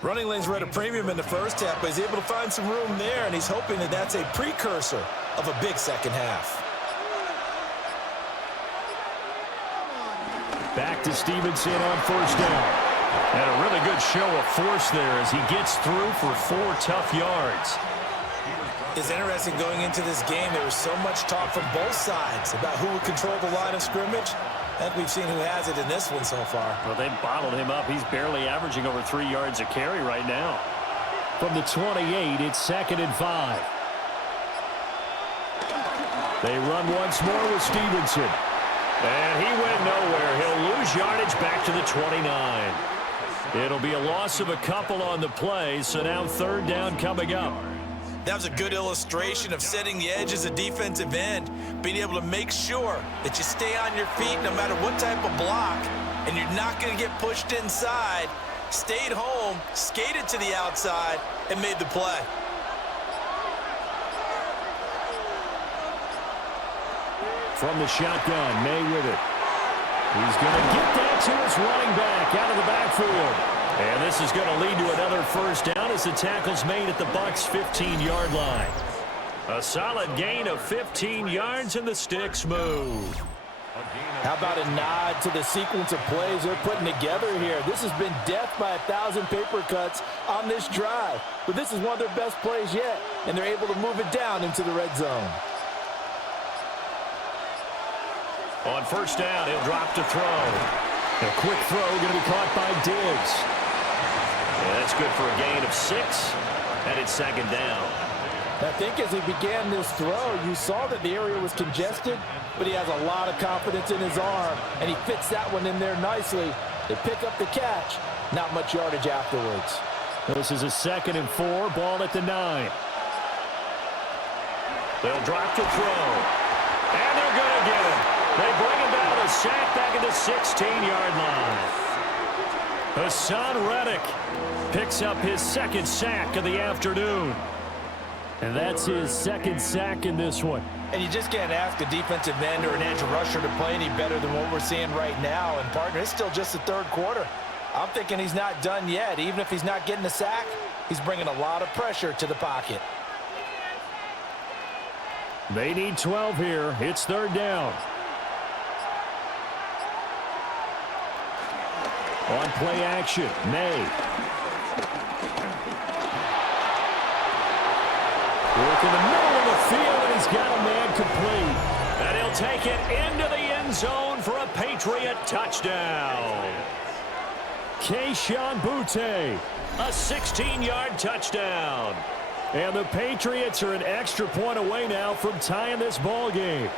Running lanes were at a premium in the first half, but he's able to find some room there, and he's hoping that that's a precursor of a big second half. Back to Stevenson on 1st down. And a really good show of force there as he gets through for 4 tough yards. It's interesting going into this game. There was so much talk from both sides about who would control the line of scrimmage. I think we've seen who has it in this one so far. Well, they bottled him up. He's barely averaging over 3 yards a carry right now. From the 28, it's 2nd and 5. They run once more with Stevenson. And he went nowhere. He'll lose yardage back to the 29. It'll be a loss of a couple on the play, so now 3rd down coming up. That was a good illustration of setting the edge as a defensive end, being able to make sure that you stay on your feet no matter what type of block, and you're not going to get pushed inside. Stayed home, skated to the outside, and made the play. From the shotgun, May with it. He's going to get that to his running back out of the backfield. And this is going to lead to another first down as the tackle's made at the Bucs' 15-yard line. A solid gain of 15 yards and the sticks move. How about a nod to the sequence of plays they're putting together here? This has been death by 1,000 paper cuts on this drive. But this is one of their best plays yet, and they're able to move it down into the red zone. On first down, he'll drop to throw. A quick throw going to be caught by Diggs. Yeah, that's good for a gain of 6, and it's second down. I think as he began this throw, you saw that the area was congested, but he has a lot of confidence in his arm, and he fits that one in there nicely. They pick up the catch, not much yardage afterwards. This is a 2nd and 4, ball at the 9. They'll drop to throw, and they're going to get him. They bring him down, a sack back at the 16-yard line. Hassan Reddick picks up his 2nd sack of the afternoon. And that's his 2nd sack in this one. And you just can't ask a defensive end or an edge rusher to play any better than what we're seeing right now. And, partner, it's still just the 3rd quarter. I'm thinking he's not done yet. Even if he's not getting a sack, he's bringing a lot of pressure to the pocket. They need 12 here. It's 3rd down. On play action, May. Work in the middle of the field, and he's got a man complete. And he'll take it into the end zone for a Patriot touchdown. Kayshon Boutte, a 16-yard touchdown. And the Patriots are an extra point away now from tying this ball game.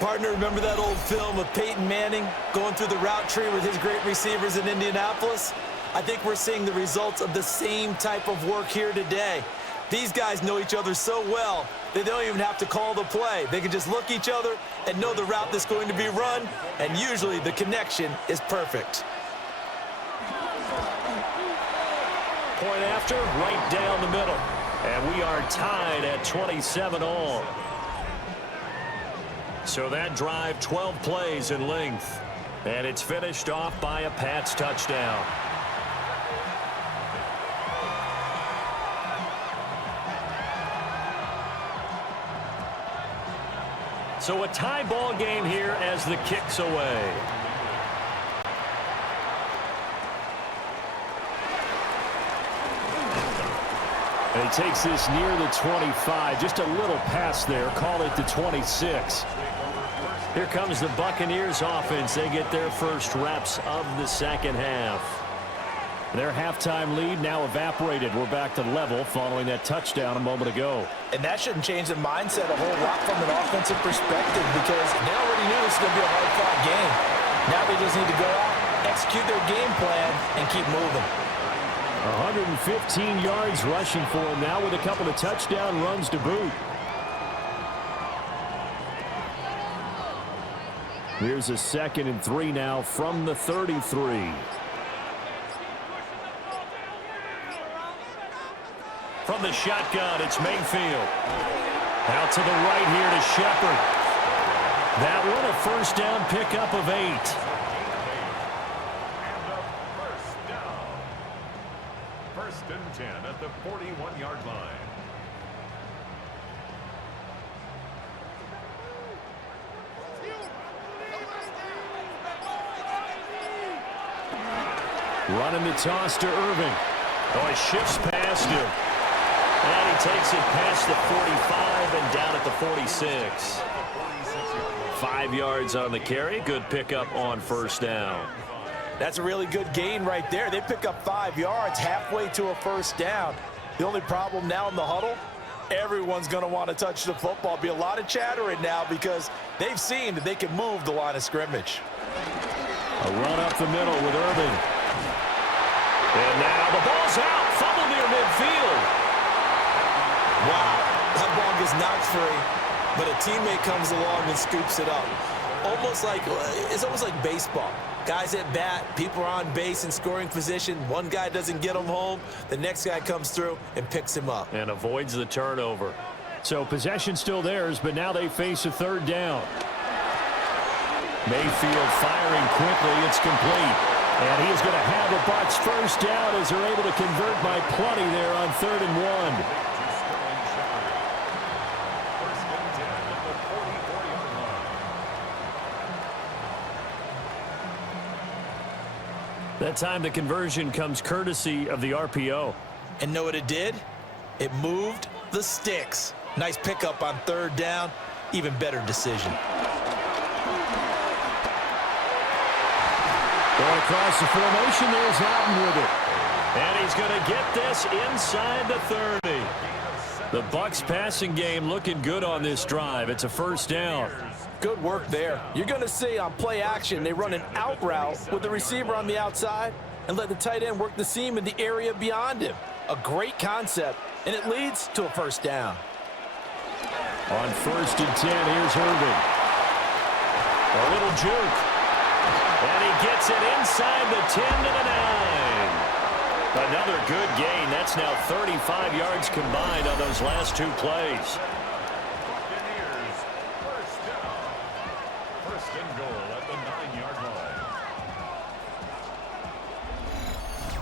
Partner, remember that old film of Peyton Manning going through the route tree with his great receivers in Indianapolis? I think we're seeing the results of the same type of work here today. These guys know each other so well that they don't even have to call the play. They can just look each other and know the route that's going to be run, and usually the connection is perfect. Point after, right down the middle. And we are tied at 27 all. So that drive, 12 plays in length. And it's finished off by a Pats touchdown. So a tie ball game here as the kick's away. And he takes this near the 25. Just a little pass there. Call it the 26. Here comes the Buccaneers offense. They get their first reps of the 2nd half. Their halftime lead now evaporated. We're back to level following that touchdown a moment ago. And that shouldn't change the mindset a whole lot from an offensive perspective, because they already knew this was going to be a hard-fought game. Now they just need to go out, execute their game plan, and keep moving. 115 yards rushing for him now with a couple of touchdown runs to boot. Here's a 2nd and 3 now from the 33. From the shotgun, it's Mayfield. Out to the right here to Shepard. That one a first down pickup of 8. And a first down. 1st and 10 at the 41-yard line. Running the toss to Irving. Oh, he shifts past him. And he takes it past the 45 and down at the 46. 5 yards on the carry. Good pickup on first down. That's a really good gain right there. They pick up 5 yards halfway to a first down. The only problem now in the huddle, everyone's going to want to touch the football. Be a lot of chattering now because they've seen that they can move the line of scrimmage. A run up the middle with Irving. And now the ball's out. Fumble near midfield. Wow, that ball gets knocked free, but a teammate comes along and scoops it up. It's almost like baseball. Guys at bat, people are on base in scoring position. One guy doesn't get him home. The next guy comes through and picks him up. And avoids the turnover. So possession still theirs, but now they face a 3rd down. Mayfield firing quickly. It's complete. And he's going to have the Bucs first down as they're able to convert by plenty there on 3rd and 1. That time the conversion comes courtesy of the RPO. And know what it did? It moved the sticks. Nice pickup on third down. Even better decision. Going across the formation, there's Alton with it. And he's going to get this inside the 30. The Bucs passing game looking good on this drive. It's a first down. Good work there. You're going to see on play action, they run an out route with the receiver on the outside and let the tight end work the seam in the area beyond him. A great concept, and it leads to a first down. On 1st and 10, here's Irving. A little juke. And he gets it inside the 10 to the 9. Another good gain. That's now 35 yards combined on those last two plays. Buccaneers, first down. First and goal at the 9-yard line.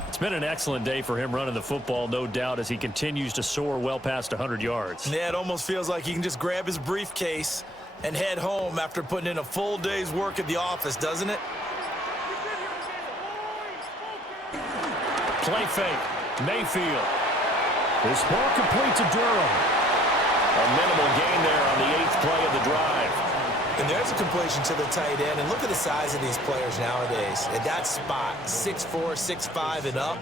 It's been an excellent day for him running the football, no doubt, as he continues to soar well past 100 yards. Yeah, it almost feels like he can just grab his briefcase and head home after putting in a full day's work at the office, doesn't it? Play fake. Mayfield. This ball complete to Durham. A minimal gain there on the 8th play of the drive. And there's a completion to the tight end. And look at the size of these players nowadays. At that spot, 6'4", 6'5", and up.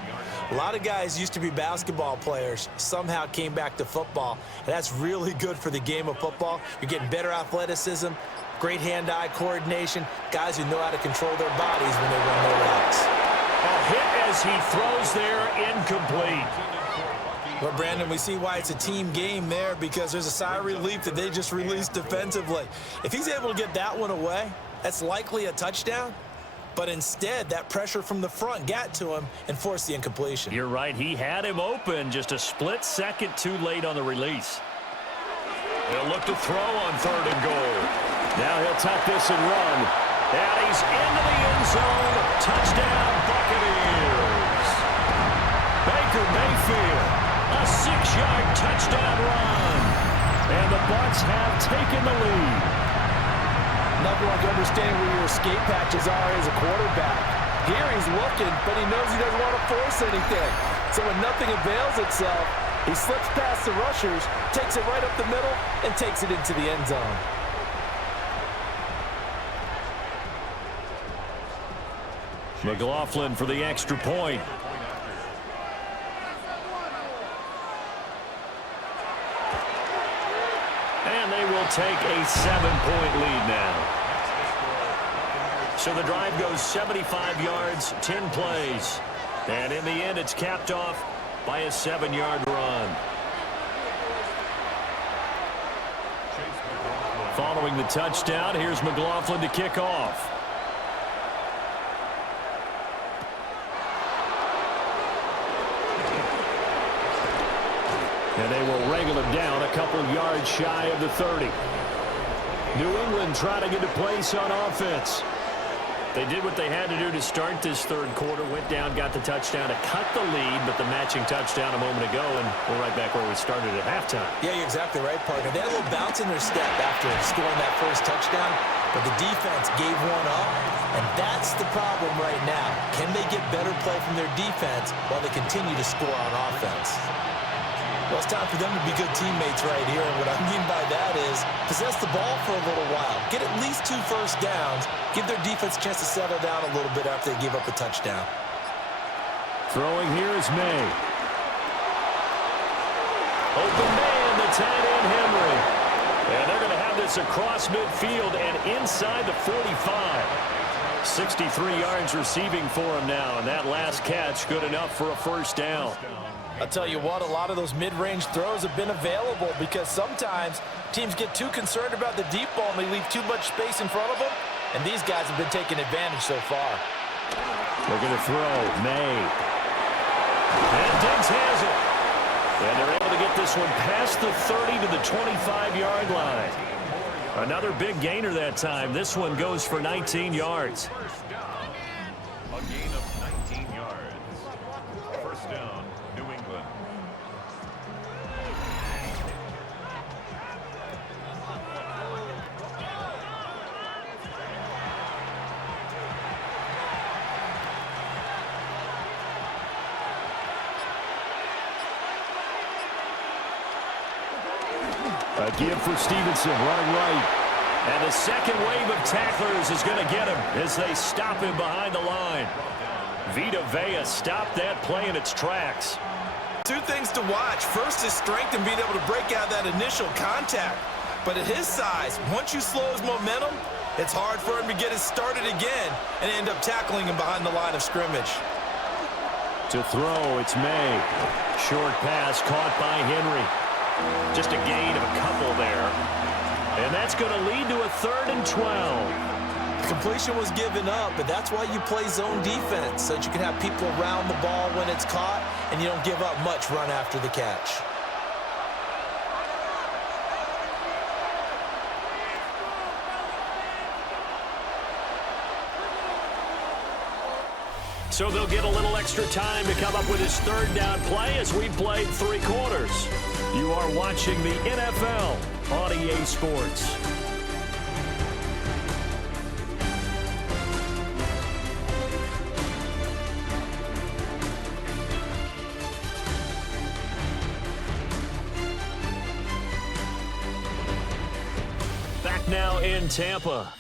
A lot of guys used to be basketball players, somehow came back to football. And that's really good for the game of football. You're getting better athleticism, great hand-eye coordination, guys who know how to control their bodies when they run their routes. A hit as he throws there, incomplete. Well, Brandon, we see why it's a team game there, because there's a sigh of relief that they just released defensively. If he's able to get that one away, that's likely a touchdown. But instead, that pressure from the front got to him and forced the incompletion. You're right. He had him open, just a split second too late on the release. He'll look to throw on 3rd and goal. Now he'll tuck this and run. And he's into the end zone. Touchdown, Buccaneers. Baker Mayfield, a 6-yard touchdown run. And the Bucs have taken the lead. Nothing like understanding where your escape patches are as a quarterback. Here he's looking, but he knows he doesn't want to force anything. So when nothing avails itself, he slips past the rushers, takes it right up the middle, and takes it into the end zone. McLaughlin for the extra point. And they will take a 7-point lead now. So the drive goes 75 yards, 10 plays. And in the end, it's capped off by a 7-yard run. Following the touchdown, here's McLaughlin to kick off. And they will wrangle him down a couple yards shy of the 30. New England trying to get a place on offense. They did what they had to do to start this third quarter. Went down, got the touchdown to cut the lead, but the matching touchdown a moment ago, and we're right back where we started at halftime. Yeah, you're exactly right, partner. They had a little bounce in their step after scoring that first touchdown, but the defense gave one up, and that's the problem right now. Can they get better play from their defense while they continue to score on offense? Well, it's time for them to be good teammates right here, and what I mean by that is possess the ball for a little while, get at least 2 first downs, give their defense a chance to settle down a little bit after they give up a touchdown. Throwing here is May. Open man, the tight end Henry. And they're going to have this across midfield and inside the 45. 63 yards receiving for him now, and that last catch good enough for a first down. I'll tell you what, a lot of those mid-range throws have been available because sometimes teams get too concerned about the deep ball and they leave too much space in front of them, and these guys have been taking advantage so far. They're going to throw. May. And Diggs has it. And they're able to get this one past the 30 to the 25-yard line. Another big gainer that time. This one goes for 19 yards. First down. A gain of 19 yards. First down, New England. A give for Stevenson running right. And the second wave of tacklers is going to get him as they stop him behind the line. Vita Vea stopped that play in its tracks. Two things to watch. First, his strength and being able to break out that initial contact. But at his size, once you slow his momentum, it's hard for him to get it started again and end up tackling him behind the line of scrimmage. To throw, it's May. Short pass caught by Henry. Just a gain of a couple there. And that's going to lead to a 3rd and 12. Completion was given up, but that's why you play zone defense, so that you can have people around the ball when it's caught, and you don't give up much run after the catch. So they'll get a little extra time to come up with his 3rd down play as we played 3 quarters. You are watching the NFL on EA Sports. Now in Tampa.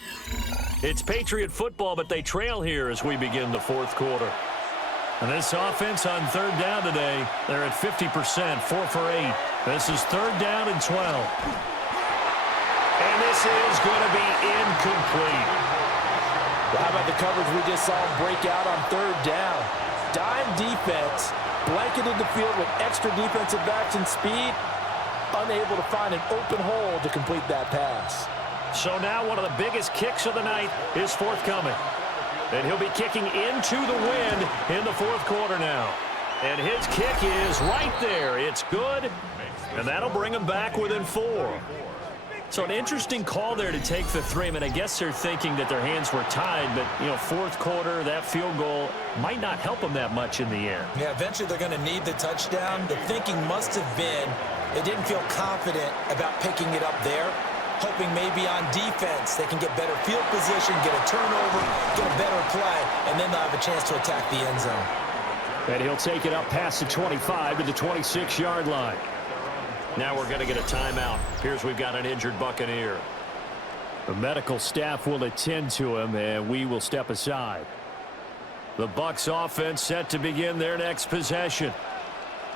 It's Patriot football, but they trail here as we begin the 4th quarter. And this offense on 3rd down today, they're at 50%, 4 for 8. This is 3rd down and 12. And this is going to be incomplete. Well, how about the coverage we just saw break out on 3rd down? Dime defense, blanketed the field with extra defensive backs and speed, unable to find an open hole to complete that pass. So now one of the biggest kicks of the night is forthcoming. And he'll be kicking into the wind in the 4th quarter now. And his kick is right there. It's good, and that'll bring him back within 4. So an interesting call there to take the 3. I mean, I guess they're thinking that their hands were tied, but, 4th quarter, that field goal might not help them that much in the air. Yeah, eventually they're going to need the touchdown. The thinking must have been they didn't feel confident about picking it up there, hoping maybe on defense they can get better field position, get a turnover, get a better play, and then they'll have a chance to attack the end zone. And he'll take it up past the 25 to the 26-yard line. Now we're going to get a timeout. Here's we've got an injured Buccaneer. The medical staff will attend to him, and we will step aside. The Bucs offense set to begin their next possession.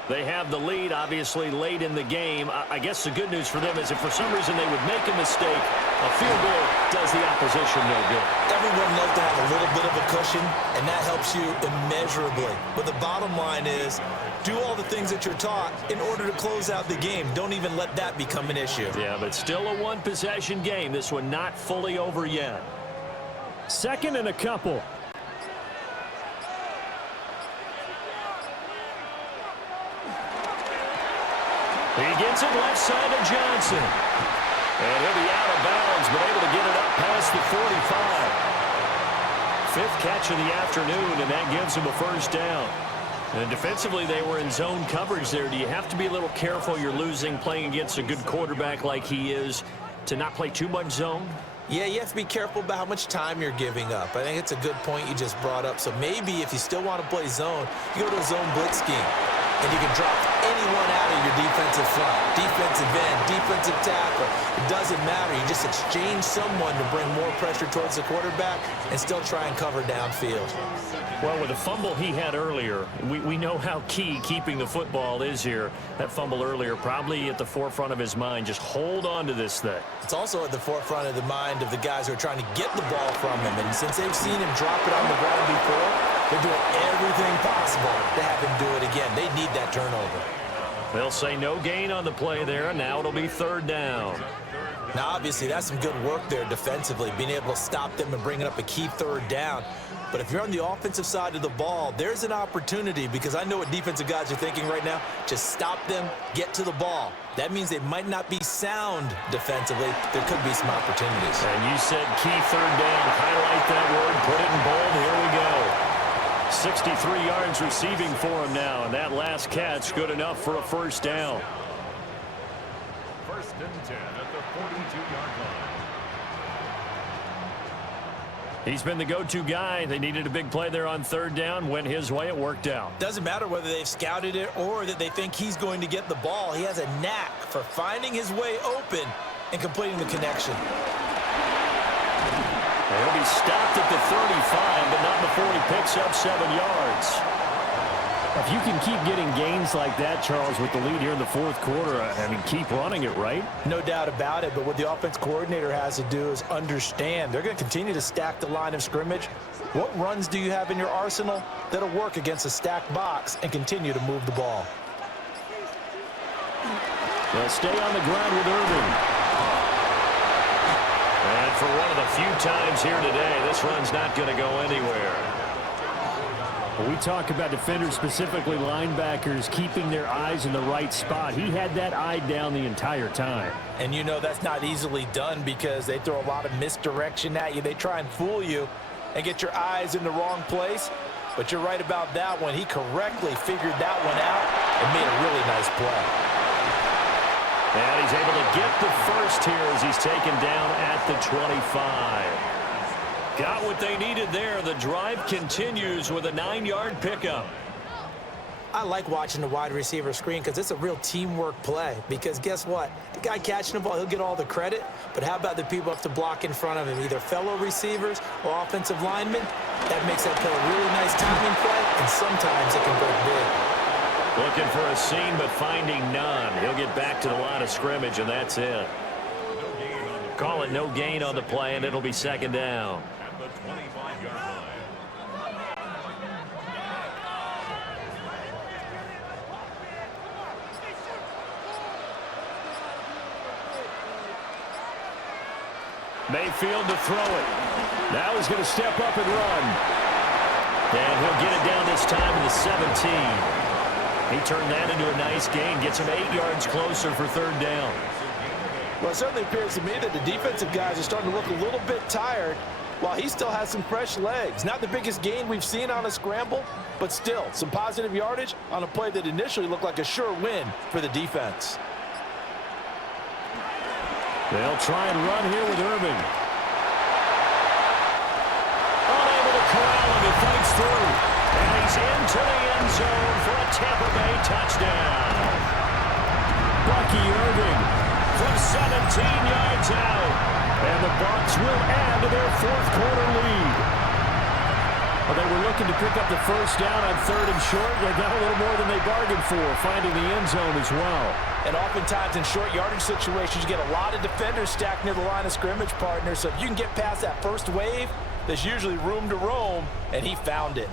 They have the lead, obviously, late in the game. I guess the good news for them is if for some reason they would make a mistake, a field goal does the opposition no good. Everyone loves to have a little bit of a cushion, and that helps you immeasurably. But the bottom line is, do all the things that you're taught in order to close out the game. Don't even let that become an issue. Yeah, but still a one-possession game. This one not fully over yet. 2nd and a couple. He gets it left side to Johnson. And he'll be out of bounds, but able to get it up past the 45. 5th catch of the afternoon, and that gives him a 1st down. And defensively, they were in zone coverage there. Do you have to be a little careful? You're losing, playing against a good quarterback like he is, to not play too much zone? Yeah, you have to be careful about how much time you're giving up. I think it's a good point you just brought up. So maybe if you still want to play zone, you go to a zone blitz scheme. And you can drop anyone out of your defensive front, defensive end, defensive tackle. It doesn't matter. You just exchange someone to bring more pressure towards the quarterback and still try and cover downfield. Well, with the fumble he had earlier, we know how key keeping the football is here. That fumble earlier probably at the forefront of his mind. Just hold on to this thing. It's also at the forefront of the mind of the guys who are trying to get the ball from him. And since they've seen him drop it on the ground before, they're doing everything possible to have him do it again. They need that turnover. They'll say no gain on the play there, and now it'll be 3rd down. Now, obviously, that's some good work there defensively, being able to stop them and bringing up a key 3rd down. But if you're on the offensive side of the ball, there's an opportunity, because I know what defensive guys are thinking right now. Just stop them, get to the ball. That means they might not be sound defensively. There could be some opportunities. And you said key 3rd down. Highlight that word, put it in bold. Here we go. 63 yards receiving for him now, and that last catch good enough for a 1st down. 1st and 10 at the 42-yard line. He's been the go-to guy. They needed a big play there on third down. Went his way. It worked out. Doesn't matter whether they've scouted it or that they think he's going to get the ball. He has a knack for finding his way open and completing the connection. He'll be stopped at the 35, but not before he picks up 7 yards. If you can keep getting gains like that, Charles, with the lead here in the fourth quarter, I mean, keep running it, right? No doubt about it, but what the offense coordinator has to do is understand they're going to continue to stack the line of scrimmage. What runs do you have in your arsenal that'll work against a stacked box and continue to move the ball? They'll stay on the ground with Irving. And for one of the few times here today, this run's not going to go anywhere. We talk about defenders, specifically linebackers, keeping their eyes in the right spot. He had that eye down the entire time. And you know that's not easily done because they throw a lot of misdirection at you. They try and fool you and get your eyes in the wrong place. But you're right about that one. He correctly figured that one out and made a really nice play. And he's able to get the first here as he's taken down at the 25. Got what they needed there. The drive continues with a 9-yard pickup. I like watching the wide receiver screen because it's a real teamwork play. Because guess what? The guy catching the ball, he'll get all the credit. But how about the people up to block in front of him, either fellow receivers or offensive linemen? That makes that play a really nice timing play, and sometimes it can break big. Looking for a seam, but finding none. He'll get back to the line of scrimmage, and that's it. Call it no gain on the play, and it'll be second down. At the 25-yard line. Mayfield to throw it. Now he's going to step up and run. And he'll get it down this time to the 17. He turned that into a nice gain. Gets him 8 yards closer for third down. Well, it certainly appears to me that the defensive guys are starting to look a little bit tired while he still has some fresh legs. Not the biggest gain we've seen on a scramble, but still some positive yardage on a play that initially looked like a sure win for the defense. They'll try and run here with Irving. Unable to corral him. He fights through. And he's into the end zone for a Tampa Bay touchdown. Bucky Irving from 17 yards out. And the Bucs will add to their fourth quarter lead. Well, they were looking to pick up the first down on third and short. They got a little more than they bargained for, finding the end zone as well. And oftentimes in short yardage situations, you get a lot of defenders stacked near the line of scrimmage, partner. So if you can get past that first wave, there's usually room to roam, and he found it.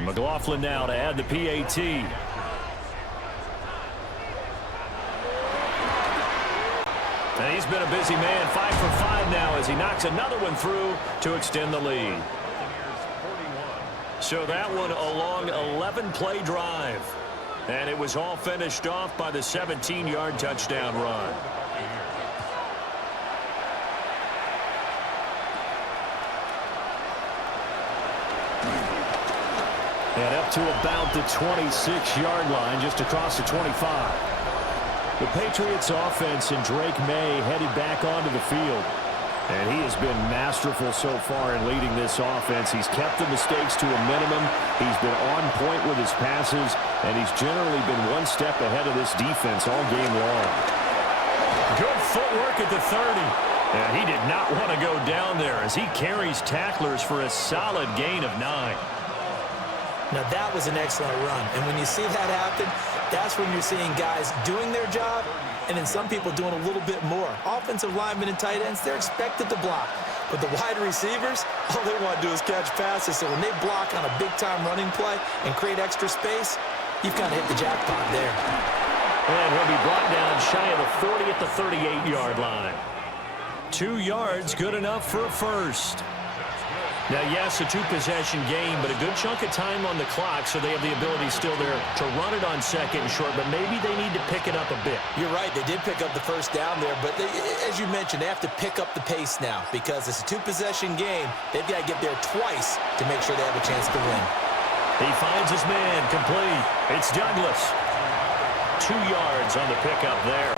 McLaughlin now to add the PAT. And he's been a busy man, 5 for 5 now as he knocks another one through to extend the lead. So that one a long 11-play drive. And it was all finished off by the 17-yard touchdown run. And up to about the 26-yard line, just across the 25. The Patriots offense and Drake May headed back onto the field. And he has been masterful so far in leading this offense. He's kept the mistakes to a minimum. He's been on point with his passes, and he's generally been one step ahead of this defense all game long. Good footwork at the 30. And he did not want to go down there as he carries tacklers for a solid gain of 9. Now that was an excellent run. And when you see that happen, that's when you're seeing guys doing their job and then some people doing a little bit more. Offensive linemen and tight ends, they're expected to block. But the wide receivers, all they want to do is catch passes. So when they block on a big-time running play and create extra space, you've kind of hit the jackpot there. And he'll be brought down shy of the 40 at the 38-yard line. 2 yards, good enough for a first. Now, yes, a two-possession game, but a good chunk of time on the clock, so they have the ability still there to run it on second and short, but maybe they need to pick it up a bit. You're right. They did pick up the first down there, but as you mentioned, they have to pick up the pace now because it's a two-possession game. They've got to get there twice to make sure they have a chance to win. He finds his man complete. It's Douglas. 2 yards on the pickup there,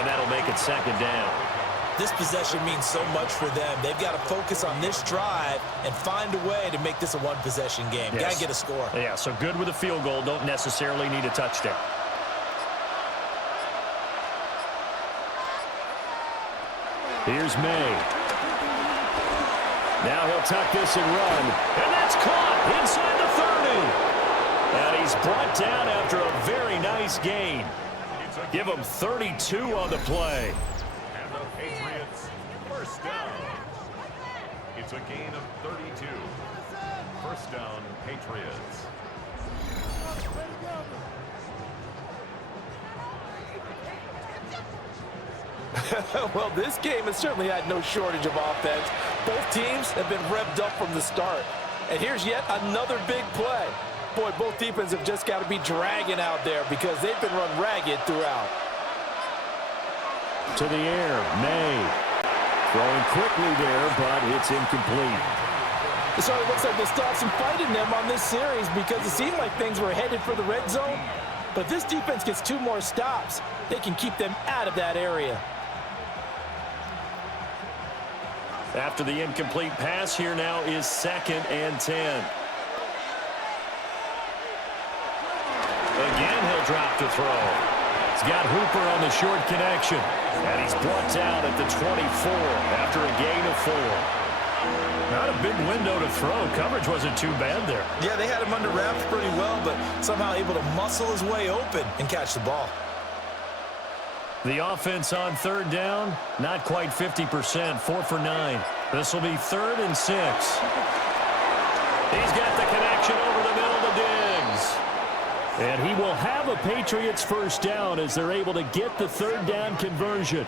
and that'll make it second down. This possession means so much for them. They've got to focus on this drive and find a way to make this a one-possession game. Yes. Got to get a score. Yeah, so good with a field goal. Don't necessarily need a touchdown. Here's May. Now he'll tuck this and run. And that's caught inside the 30. And he's brought down after a very nice gain. Give him 32 on the play. And the Patriots, first down. It's a gain of 32. First down, Patriots. Well, this game has certainly had no shortage of offense. Both teams have been revved up from the start. And here's yet another big play. Boy, both defenses have just got to be dragging out there because they've been run ragged throughout. To the air, May. Throwing quickly there, but it's incomplete. It sort of looks like they still have some fight in them on this series because it seemed like things were headed for the red zone. But if this defense gets 2 more stops, they can keep them out of that area. After the incomplete pass, here now is 2nd and 10. Again, he'll drop to throw. He's got Hooper on the short connection. And he's brought down at the 24 after a gain of 4. Not a big window to throw. Coverage wasn't too bad there. Yeah, they had him under wraps pretty well, but somehow able to muscle his way open and catch the ball. The offense on 3rd down, not quite 50%, 4 for 9. This will be 3rd and 6. He's got the connection over the middle to Diggs. And he will have a Patriots first down as they're able to get the 3rd down conversion.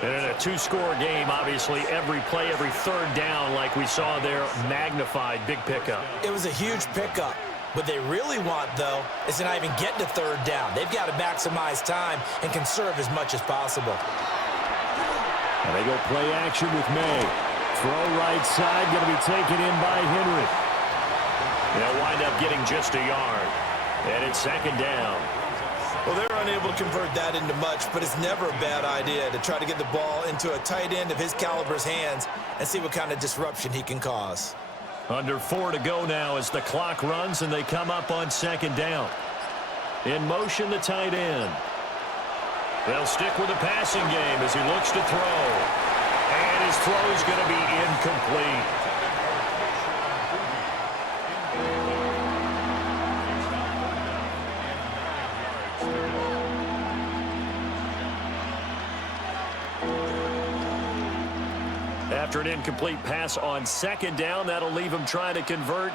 And in a 2-score game, obviously, every play, every 3rd down, like we saw there, magnified, big pickup. It was a huge pickup. What they really want, though, is to not even get to 3rd down. They've got to maximize time and conserve as much as possible. And they go play action with May. Throw right side, going to be taken in by Henry. They'll wind up getting just a yard. And it's 2nd down. Well, they're unable to convert that into much, but it's never a bad idea to try to get the ball into a tight end of his caliber's hands and see what kind of disruption he can cause. Under 4 to go now as the clock runs and they come up on 2nd down. In motion, the tight end. They'll stick with the passing game as he looks to throw. And his throw is going to be incomplete. After an incomplete pass on 2nd down, that'll leave him trying to convert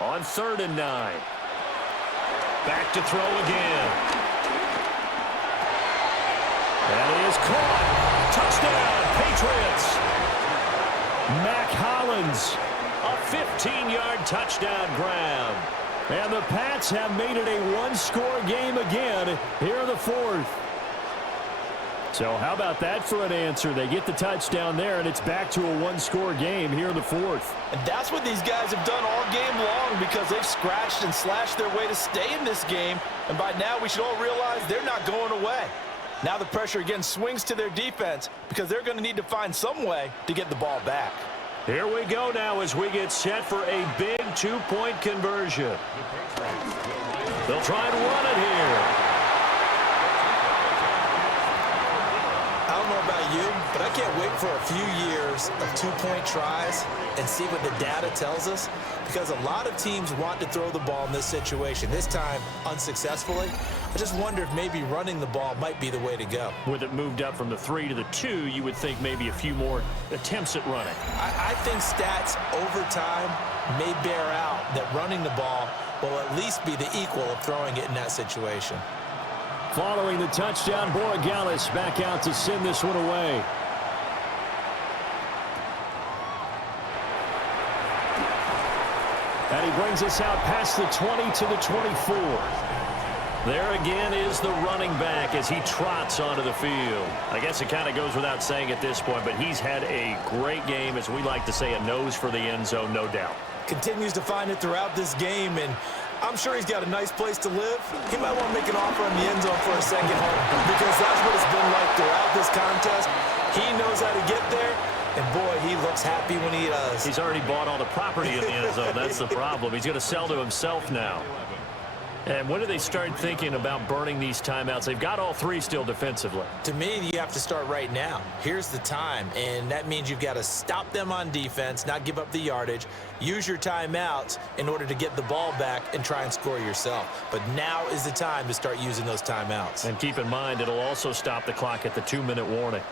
on 3rd and 9. Back to throw again. That is caught. Touchdown, Patriots. Mac Hollins, a 15-yard touchdown grab. And the Pats have made it a 1-score game again here in the 4th. So how about that for an answer? They get the touchdown there, and it's back to a 1-score game here in the 4th. And that's what these guys have done all game long because they've scratched and slashed their way to stay in this game. And by now, we should all realize they're not going away. Now the pressure again swings to their defense because they're going to need to find some way to get the ball back. Here we go now as we get set for a big 2-point conversion. They'll try and run it here. I don't know about you, but I can't wait for a few years of 2-point tries and see what the data tells us, because a lot of teams want to throw the ball in this situation, this time unsuccessfully. I just wonder if maybe running the ball might be the way to go. With it moved up from the 3 to the 2, you would think maybe a few more attempts at running. I think stats over time may bear out that running the ball will at least be the equal of throwing it in that situation. Following the touchdown, Borregales back out to send this one away. And he brings us out past the 20 to the 24. There again is the running back as he trots onto the field. I guess it kind of goes without saying at this point, but he's had a great game, as we like to say, a nose for the end zone, no doubt. Continues to find it throughout this game, and I'm sure he's got a nice place to live. He might want to make an offer on the end zone for a second home, because that's what it's been like throughout this contest. He knows how to get there, and boy, he looks happy when he does. He's already bought all the property in the end zone. That's the problem. He's going to sell to himself now. And when do they start thinking about burning these timeouts? They've got all three still defensively. To me, you have to start right now. Here's the time, and that means you've got to stop them on defense, not give up the yardage, use your timeouts in order to get the ball back and try and score yourself. But now is the time to start using those timeouts. And keep in mind, it'll also stop the clock at the 2-minute warning.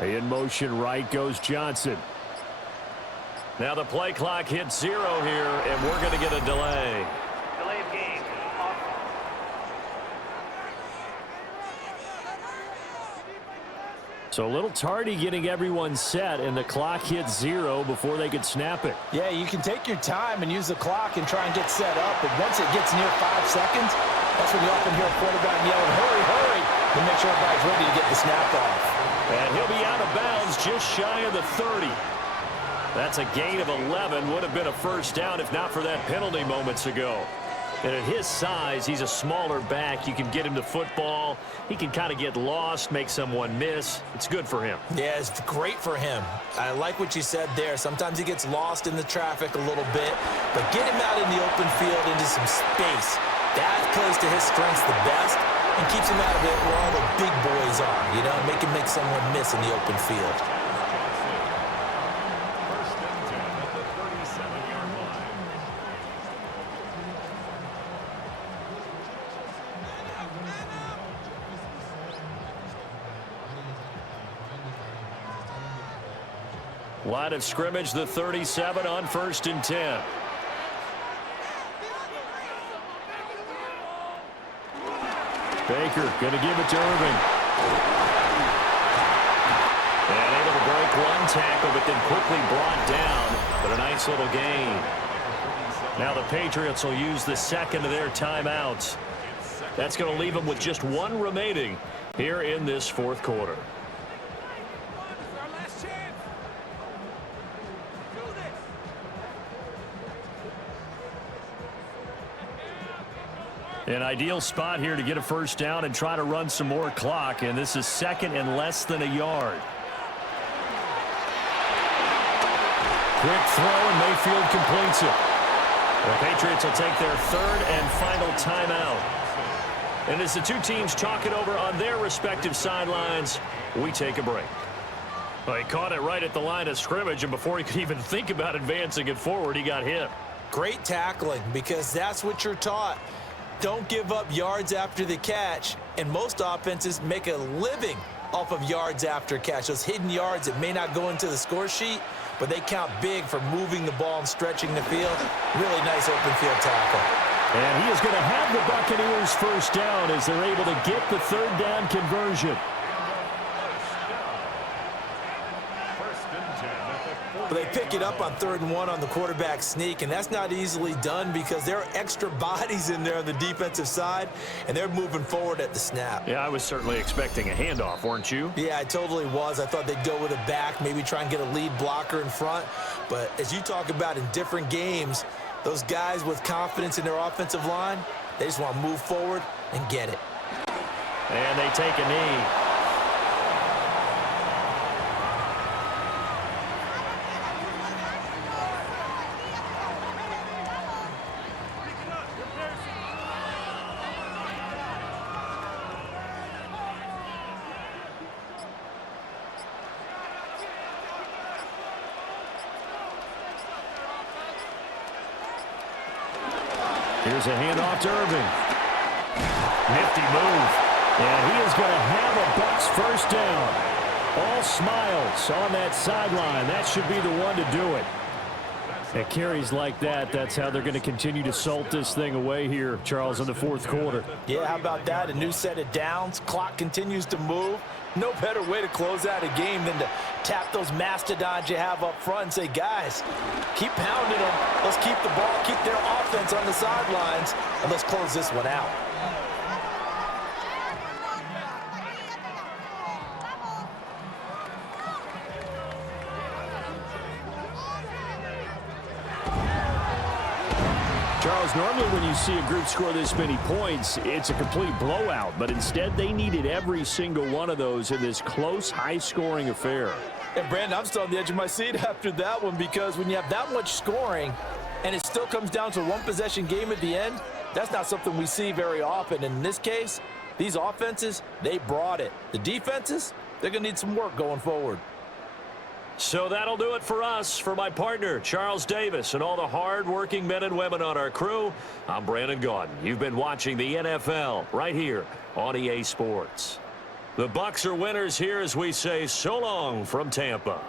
In motion right goes Johnson. Now the play clock hits 0 here, and we're going to get a delay. Delay of game. So a little tardy getting everyone set, and the clock hits 0 before they could snap it. Yeah, you can take your time and use the clock and try and get set up, but once it gets near 5 seconds, that's when you often hear a quarterback yelling, hurry, hurry, to make sure everybody's ready to get the snap off. And he'll be out of bounds just shy of the 30. That's a gain of 11. Would have been a first down if not for that penalty moments ago. And at his size, he's a smaller back. You can get him to football. He can kind of get lost, make someone miss. It's good for him. Yeah, it's great for him. I like what you said there. Sometimes he gets lost in the traffic a little bit, but get him out in the open field into some space. That plays to his strengths the best and keeps him out of it where all the big boys are, you know, make him make someone miss in the open field. First and 10 at the 37-yard line. Line of scrimmage, the 37 on 1st and 10. Baker going to give it to Irving. And able to break one tackle, but then quickly brought down. But a nice little gain. Now the Patriots will use the second of their timeouts. That's going to leave them with just one remaining here in this fourth quarter. An ideal spot here to get a first down and try to run some more clock, and this is second and less than a yard. Quick throw, and Mayfield completes it. The Patriots will take their third and final timeout. And as the two teams talk it over on their respective sidelines, we take a break. Well, he caught it right at the line of scrimmage, and before he could even think about advancing it forward, he got hit. Great tackling, because that's what you're taught. Don't give up yards after the catch, and most offenses make a living off of yards after catch. Those hidden yards that may not go into the score sheet, but they count big for moving the ball and stretching the field. Really nice open field tackle. And he is going to have the Buccaneers first down as they're able to get the third down conversion. But they pick it up on 3rd and 1 on the quarterback sneak, and that's not easily done because there are extra bodies in there on the defensive side, and they're moving forward at the snap. Yeah, I was certainly expecting a handoff, weren't you? Yeah, I totally was. I thought they'd go with a back, maybe try and get a lead blocker in front. But as you talk about in different games, those guys with confidence in their offensive line, they just want to move forward and get it. And they take a knee. Here's a handoff to Irving. Nifty move. And he is going to have a Bucs first down. All smiles on that sideline. That should be the one to do it. At carries like that, that's how they're going to continue to salt this thing away here, Charles, in the fourth quarter. Yeah, how about that? A new set of downs. Clock continues to move. No better way to close out a game than to tap those mastodons you have up front and say, guys, keep pounding them. Let's keep the ball, keep their offense on the sidelines, and let's close this one out. Charles, normally when you see a group score this many points, it's a complete blowout. But instead, they needed every single one of those in this close, high-scoring affair. And, Brandon, I'm still on the edge of my seat after that one, because when you have that much scoring and it still comes down to a one-possession game at the end, that's not something we see very often. And in this case, these offenses, they brought it. The defenses, they're going to need some work going forward. So that'll do it for us. For my partner, Charles Davis, and all the hard-working men and women on our crew, I'm Brandon Gaudin. You've been watching the NFL right here on EA Sports. The Bucs are winners here as we say so long from Tampa.